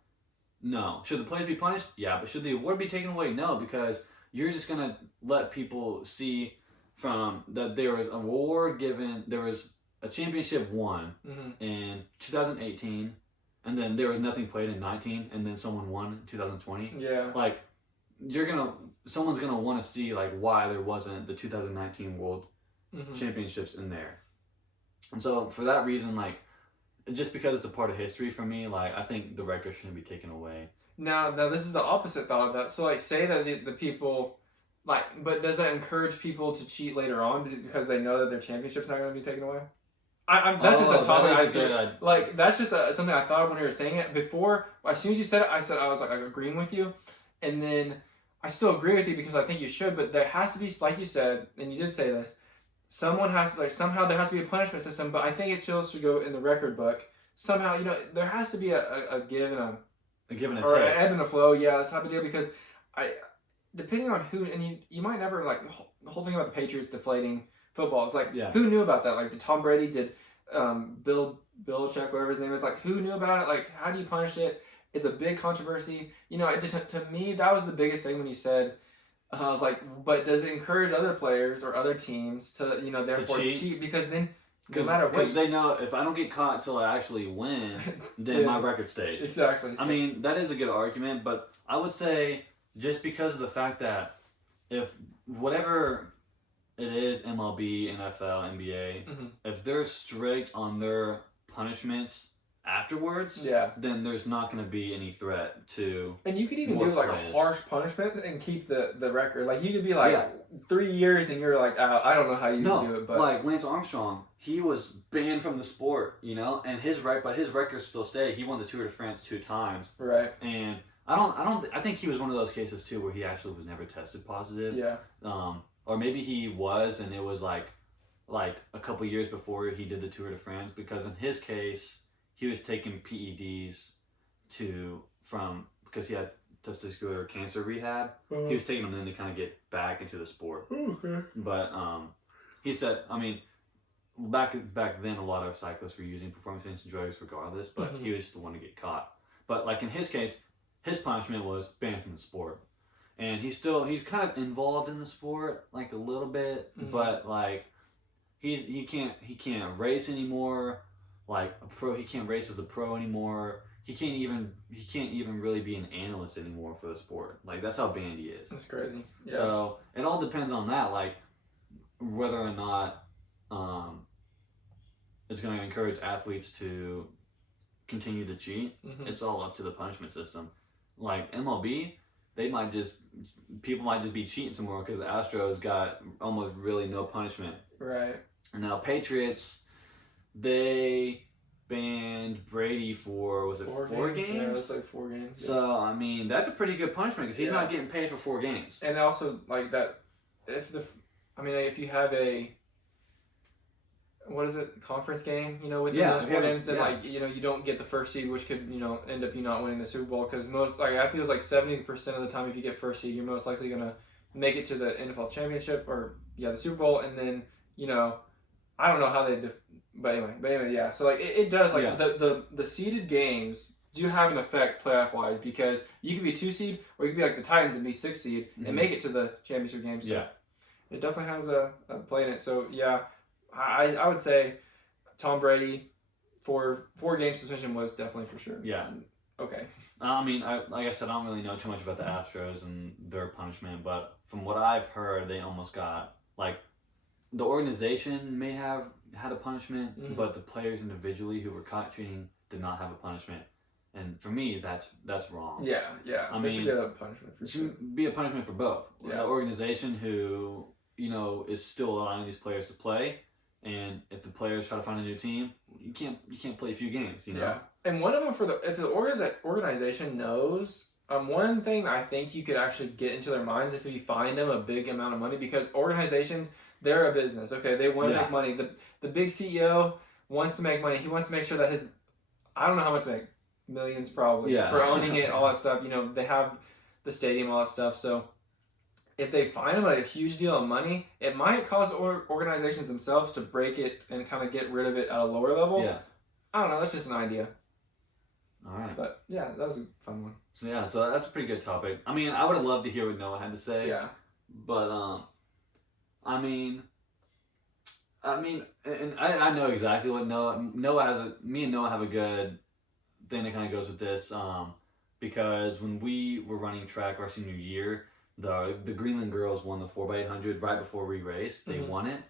No. Should the players be punished? Yeah. But should the award be taken away? No, because you're just gonna let people see from that there was an award given, there was a championship won Mm-hmm. in 2018, and then there was nothing played in 19, and then someone won in 2020. Yeah. Like someone's gonna want to see like why there wasn't the 2019 World Mm-hmm. Championships in there. And so for that reason, like just because it's a part of history for me, like I think the record shouldn't be taken away. Now this is the opposite thought of that. So like, say that the people, like, but does that encourage people to cheat later on because they know that their championship's not going to be taken away? That's just a topic I feel like that's just something I thought of when you were saying it before. As soon as you said it, I was like agreeing with you, and then I still agree with you because I think you should. But there has to be, like you said, and you did say this. Someone has to somehow there has to be a punishment system. But I think it still should go in the record book somehow. You know, there has to be a give and a give and a or take. an ebb and a flow. Yeah, that type of deal because depending on who, and you might never like the whole thing about the Patriots deflating football. It's like who knew about that? Like did Tom Brady, did Bill Belichick, whatever his name is, like who knew about it? Like how do you punish it? It's a big controversy. You know, to me that was the biggest thing when you said. I was like, but does it encourage other players or other teams to therefore cheat? Because then no matter what, because they know if I don't get caught until I actually win, then my record stays. Exactly. I mean that is a good argument, but I would say just because of the fact that if whatever it is, MLB, NFL, NBA, if they're strict on their punishments afterwards, then there's not going to be any threat to. And you could even do like players. a harsh punishment and keep the record. Like you could be like 3 years and you're like out. I don't know how you do it, but like Lance Armstrong, he was banned from the sport, you know, and his records still stay. He won the Tour de France 2 times, right? And I think he was one of those cases too where he actually was never tested positive. Yeah. Or maybe he was, and it was like a couple years before he did the Tour de France, because in his case he was taking PEDs because he had testicular cancer rehab. He was taking them then to kind of get back into the sport. Okay. But he said, I mean, back then a lot of cyclists were using performance-enhancing drugs regardless, but he was just the one to get caught. But like in his case, his punishment was banned from the sport, and he's kind of involved in the sport like a little bit, but like he can't race anymore. Like a pro, he can't race as a pro anymore. He can't even really be an analyst anymore for the sport. Like that's how banned he is. That's crazy. Yeah. So it all depends on that, like whether or not it's going to encourage athletes to continue to cheat. It's all up to the punishment system. Like MLB, people might just be cheating some more because the Astros got almost really no punishment. Right. And now Patriots, they banned Brady for, was it 4 games? Yeah, it was like 4 games. Yeah. So, I mean, that's a pretty good punishment because he's not getting paid for 4 games. And also, like that, if I mean, if you have a what is it, conference game, within Yeah, those if four you have a- games, then yeah. you don't get the first seed, which could end up you not winning the Super Bowl, because most, like, I feel it's like 70% of the time if you get first seed, you're most likely gonna make it to the NFL championship, or the Super Bowl, and then I don't know how they but anyway, yeah, so like it does, like, Yeah. the seeded games do have an effect playoff wise, because you could be 2 seed, or you could be like the Titans and be 6 seed Mhm. and make it to the championship game. So Yeah. it definitely has a play in it. So yeah, I would say Tom Brady for 4 game suspension was definitely for sure. Yeah. Okay. I mean, like I said, I don't really know too much about the Astros and their punishment, but from what I've heard, they almost got, like, the organization may have had a punishment, Mhm. but the players individually who were caught cheating did not have a punishment. And for me, that's wrong. Yeah. I There should mean, be a punishment for It sure. should be a punishment for both. Yeah. The organization who, is still allowing these players to play, and if the players try to find a new team, you can't play a few games, Yeah. And one of them if the organization knows, one thing I think you could actually get into their minds if you find them a big amount of money, because organizations, they're a business, okay? They want to Yeah. make money. The big CEO wants to make money. He wants to make sure that I don't know how much they make, millions probably, Yeah. for owning it, all that stuff. They have the stadium, all that stuff. So if they find them a huge deal of money, it might cause organizations themselves to break it and kind of get rid of it at a lower level. Yeah. I don't know. That's just an idea. All right. But yeah, that was a fun one. So that's a pretty good topic. I mean, I would have loved to hear what Noah had to say. Yeah. But I mean, and I know exactly what Noah has. Me and Noah have a good thing that kind of goes with this. Because when we were running track our senior year, the Greenland girls won the 4x800 right before we raced. They Mhm. won it,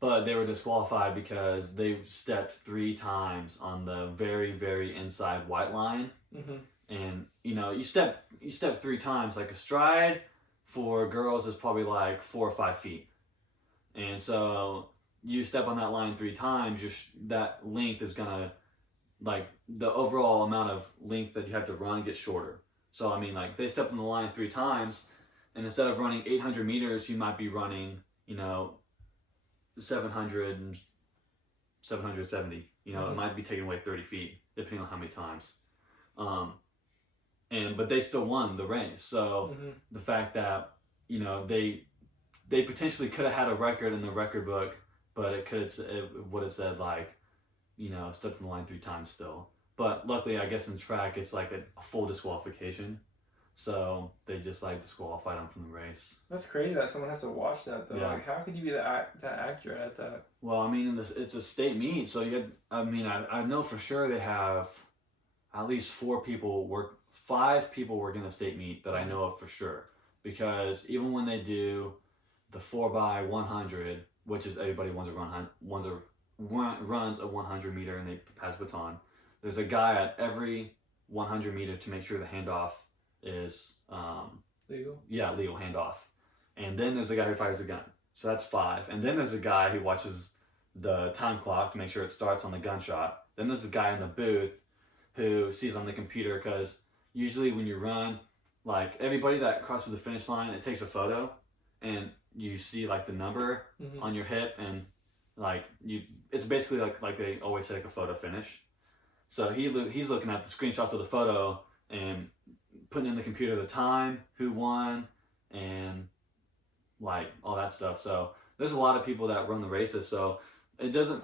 but they were disqualified because they stepped 3 times on the very, very inside white line. Mm-hmm. And you step 3 times. Like, a stride for girls is probably like 4 or 5 feet, and so you step on that line 3 times, that length is gonna, like, the overall amount of length that you have to run gets shorter. So I mean, like, they step on the line 3 times, and instead of running 800 meters, you might be running 700 and 770. Mhm. It might be taking away 30 feet depending on how many times. But they still won the race. So Mm-hmm. the fact that they potentially could have had a record in the record book, but it would have said, like, stepped on the line 3 times still. But luckily, I guess in track it's like a full disqualification, so they just, like, disqualified them from the race. That's crazy that someone has to watch that though. Yeah. Like, how could you be that accurate at that? Well, I mean, it's a state meet, so I know for sure they have at least 5 people work in the state meet that I know of for sure. Because even when they do the 4x100, which is everybody runs a 100 meter and they pass baton, there's a guy at every 100 meter to make sure the handoff is Legal. Yeah, legal handoff. And then there's the guy who fires the gun. So that's 5. And then there's a guy who watches the time clock to make sure it starts on the gunshot. Then there's the guy in the booth who sees on the computer, because usually when you run, like, everybody that crosses the finish line, it takes a photo, and you see, like, the number Mm-hmm. on your hip, and, like, it's basically like they always say, like, a photo finish. So he's looking at the screenshots of the photo and putting in the computer the time, who won, and, like, all that stuff. So there's a lot of people that run the races, so it doesn't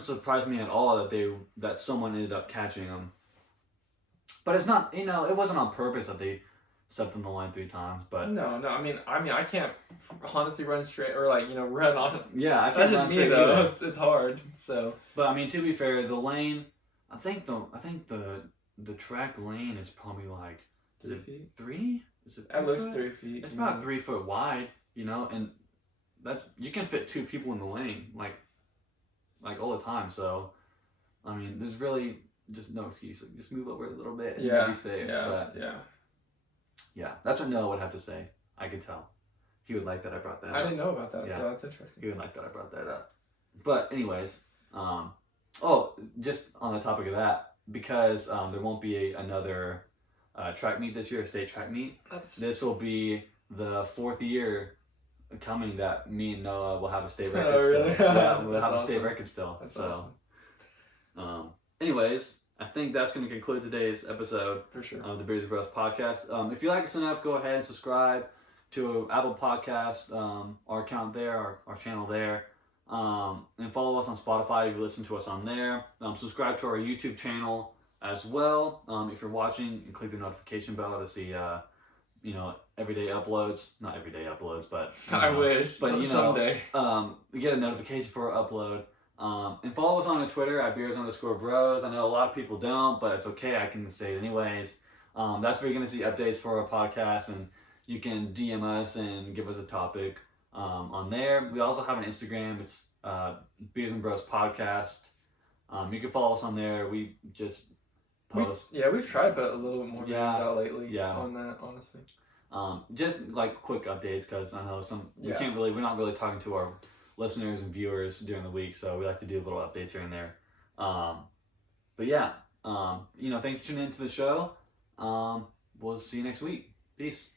surprise me at all that someone ended up catching them. But it's not, it wasn't on purpose that they stepped on the line 3 times. But No. I mean, I can't honestly run straight, or, like, run on. yeah, I can't That's run just me straight though. either. It's hard. So. But I mean, to be fair, the lane, I think the track lane is probably, like, is 3 it feet. 3? Is it 3 That looks foot? 3 feet. It's about 3 foot wide, and you can fit 2 people in the lane, like all the time. So, I mean, there's really just no excuse. Like, just move over a little bit and Yeah. be safe. But yeah, that's what Noah would have to say. I could tell. He would like that I brought that up. I didn't know about that, Yeah. so that's interesting. He would like that I brought that up. But anyways, just on the topic of that, because there won't be another track meet this year, a state track meet. This will be the 4th year coming that me and Noah will have a state Oh, record really? still. Yeah, we'll That's have a state awesome. record still. That's so, awesome. Anyways, I think that's going to conclude today's episode For sure. of the Beers and Bros podcast. If you like us enough, go ahead and subscribe to Apple Podcast, our account there, our channel there. And follow us on Spotify if you listen to us on there. Subscribe to our YouTube channel as well. If you're watching, you click the notification bell to see, everyday uploads. Not everyday uploads, but I wish. But Someday. we get a notification for our upload. And follow us on Twitter at beers_bros. I know a lot of people don't, but it's okay. I can say it anyways. That's where you're going to see updates for our podcast, and you can DM us and give us a topic on there. We also have an Instagram. It's Beers and Bros Podcast. You can follow us on there. We just post. We've tried to put a little more videos out lately on that, honestly. Just like quick updates, because I know we're not really talking to our listeners and viewers during the week, so we like to do little updates here and there. But yeah, thanks for tuning into the show. We'll see you next week. Peace.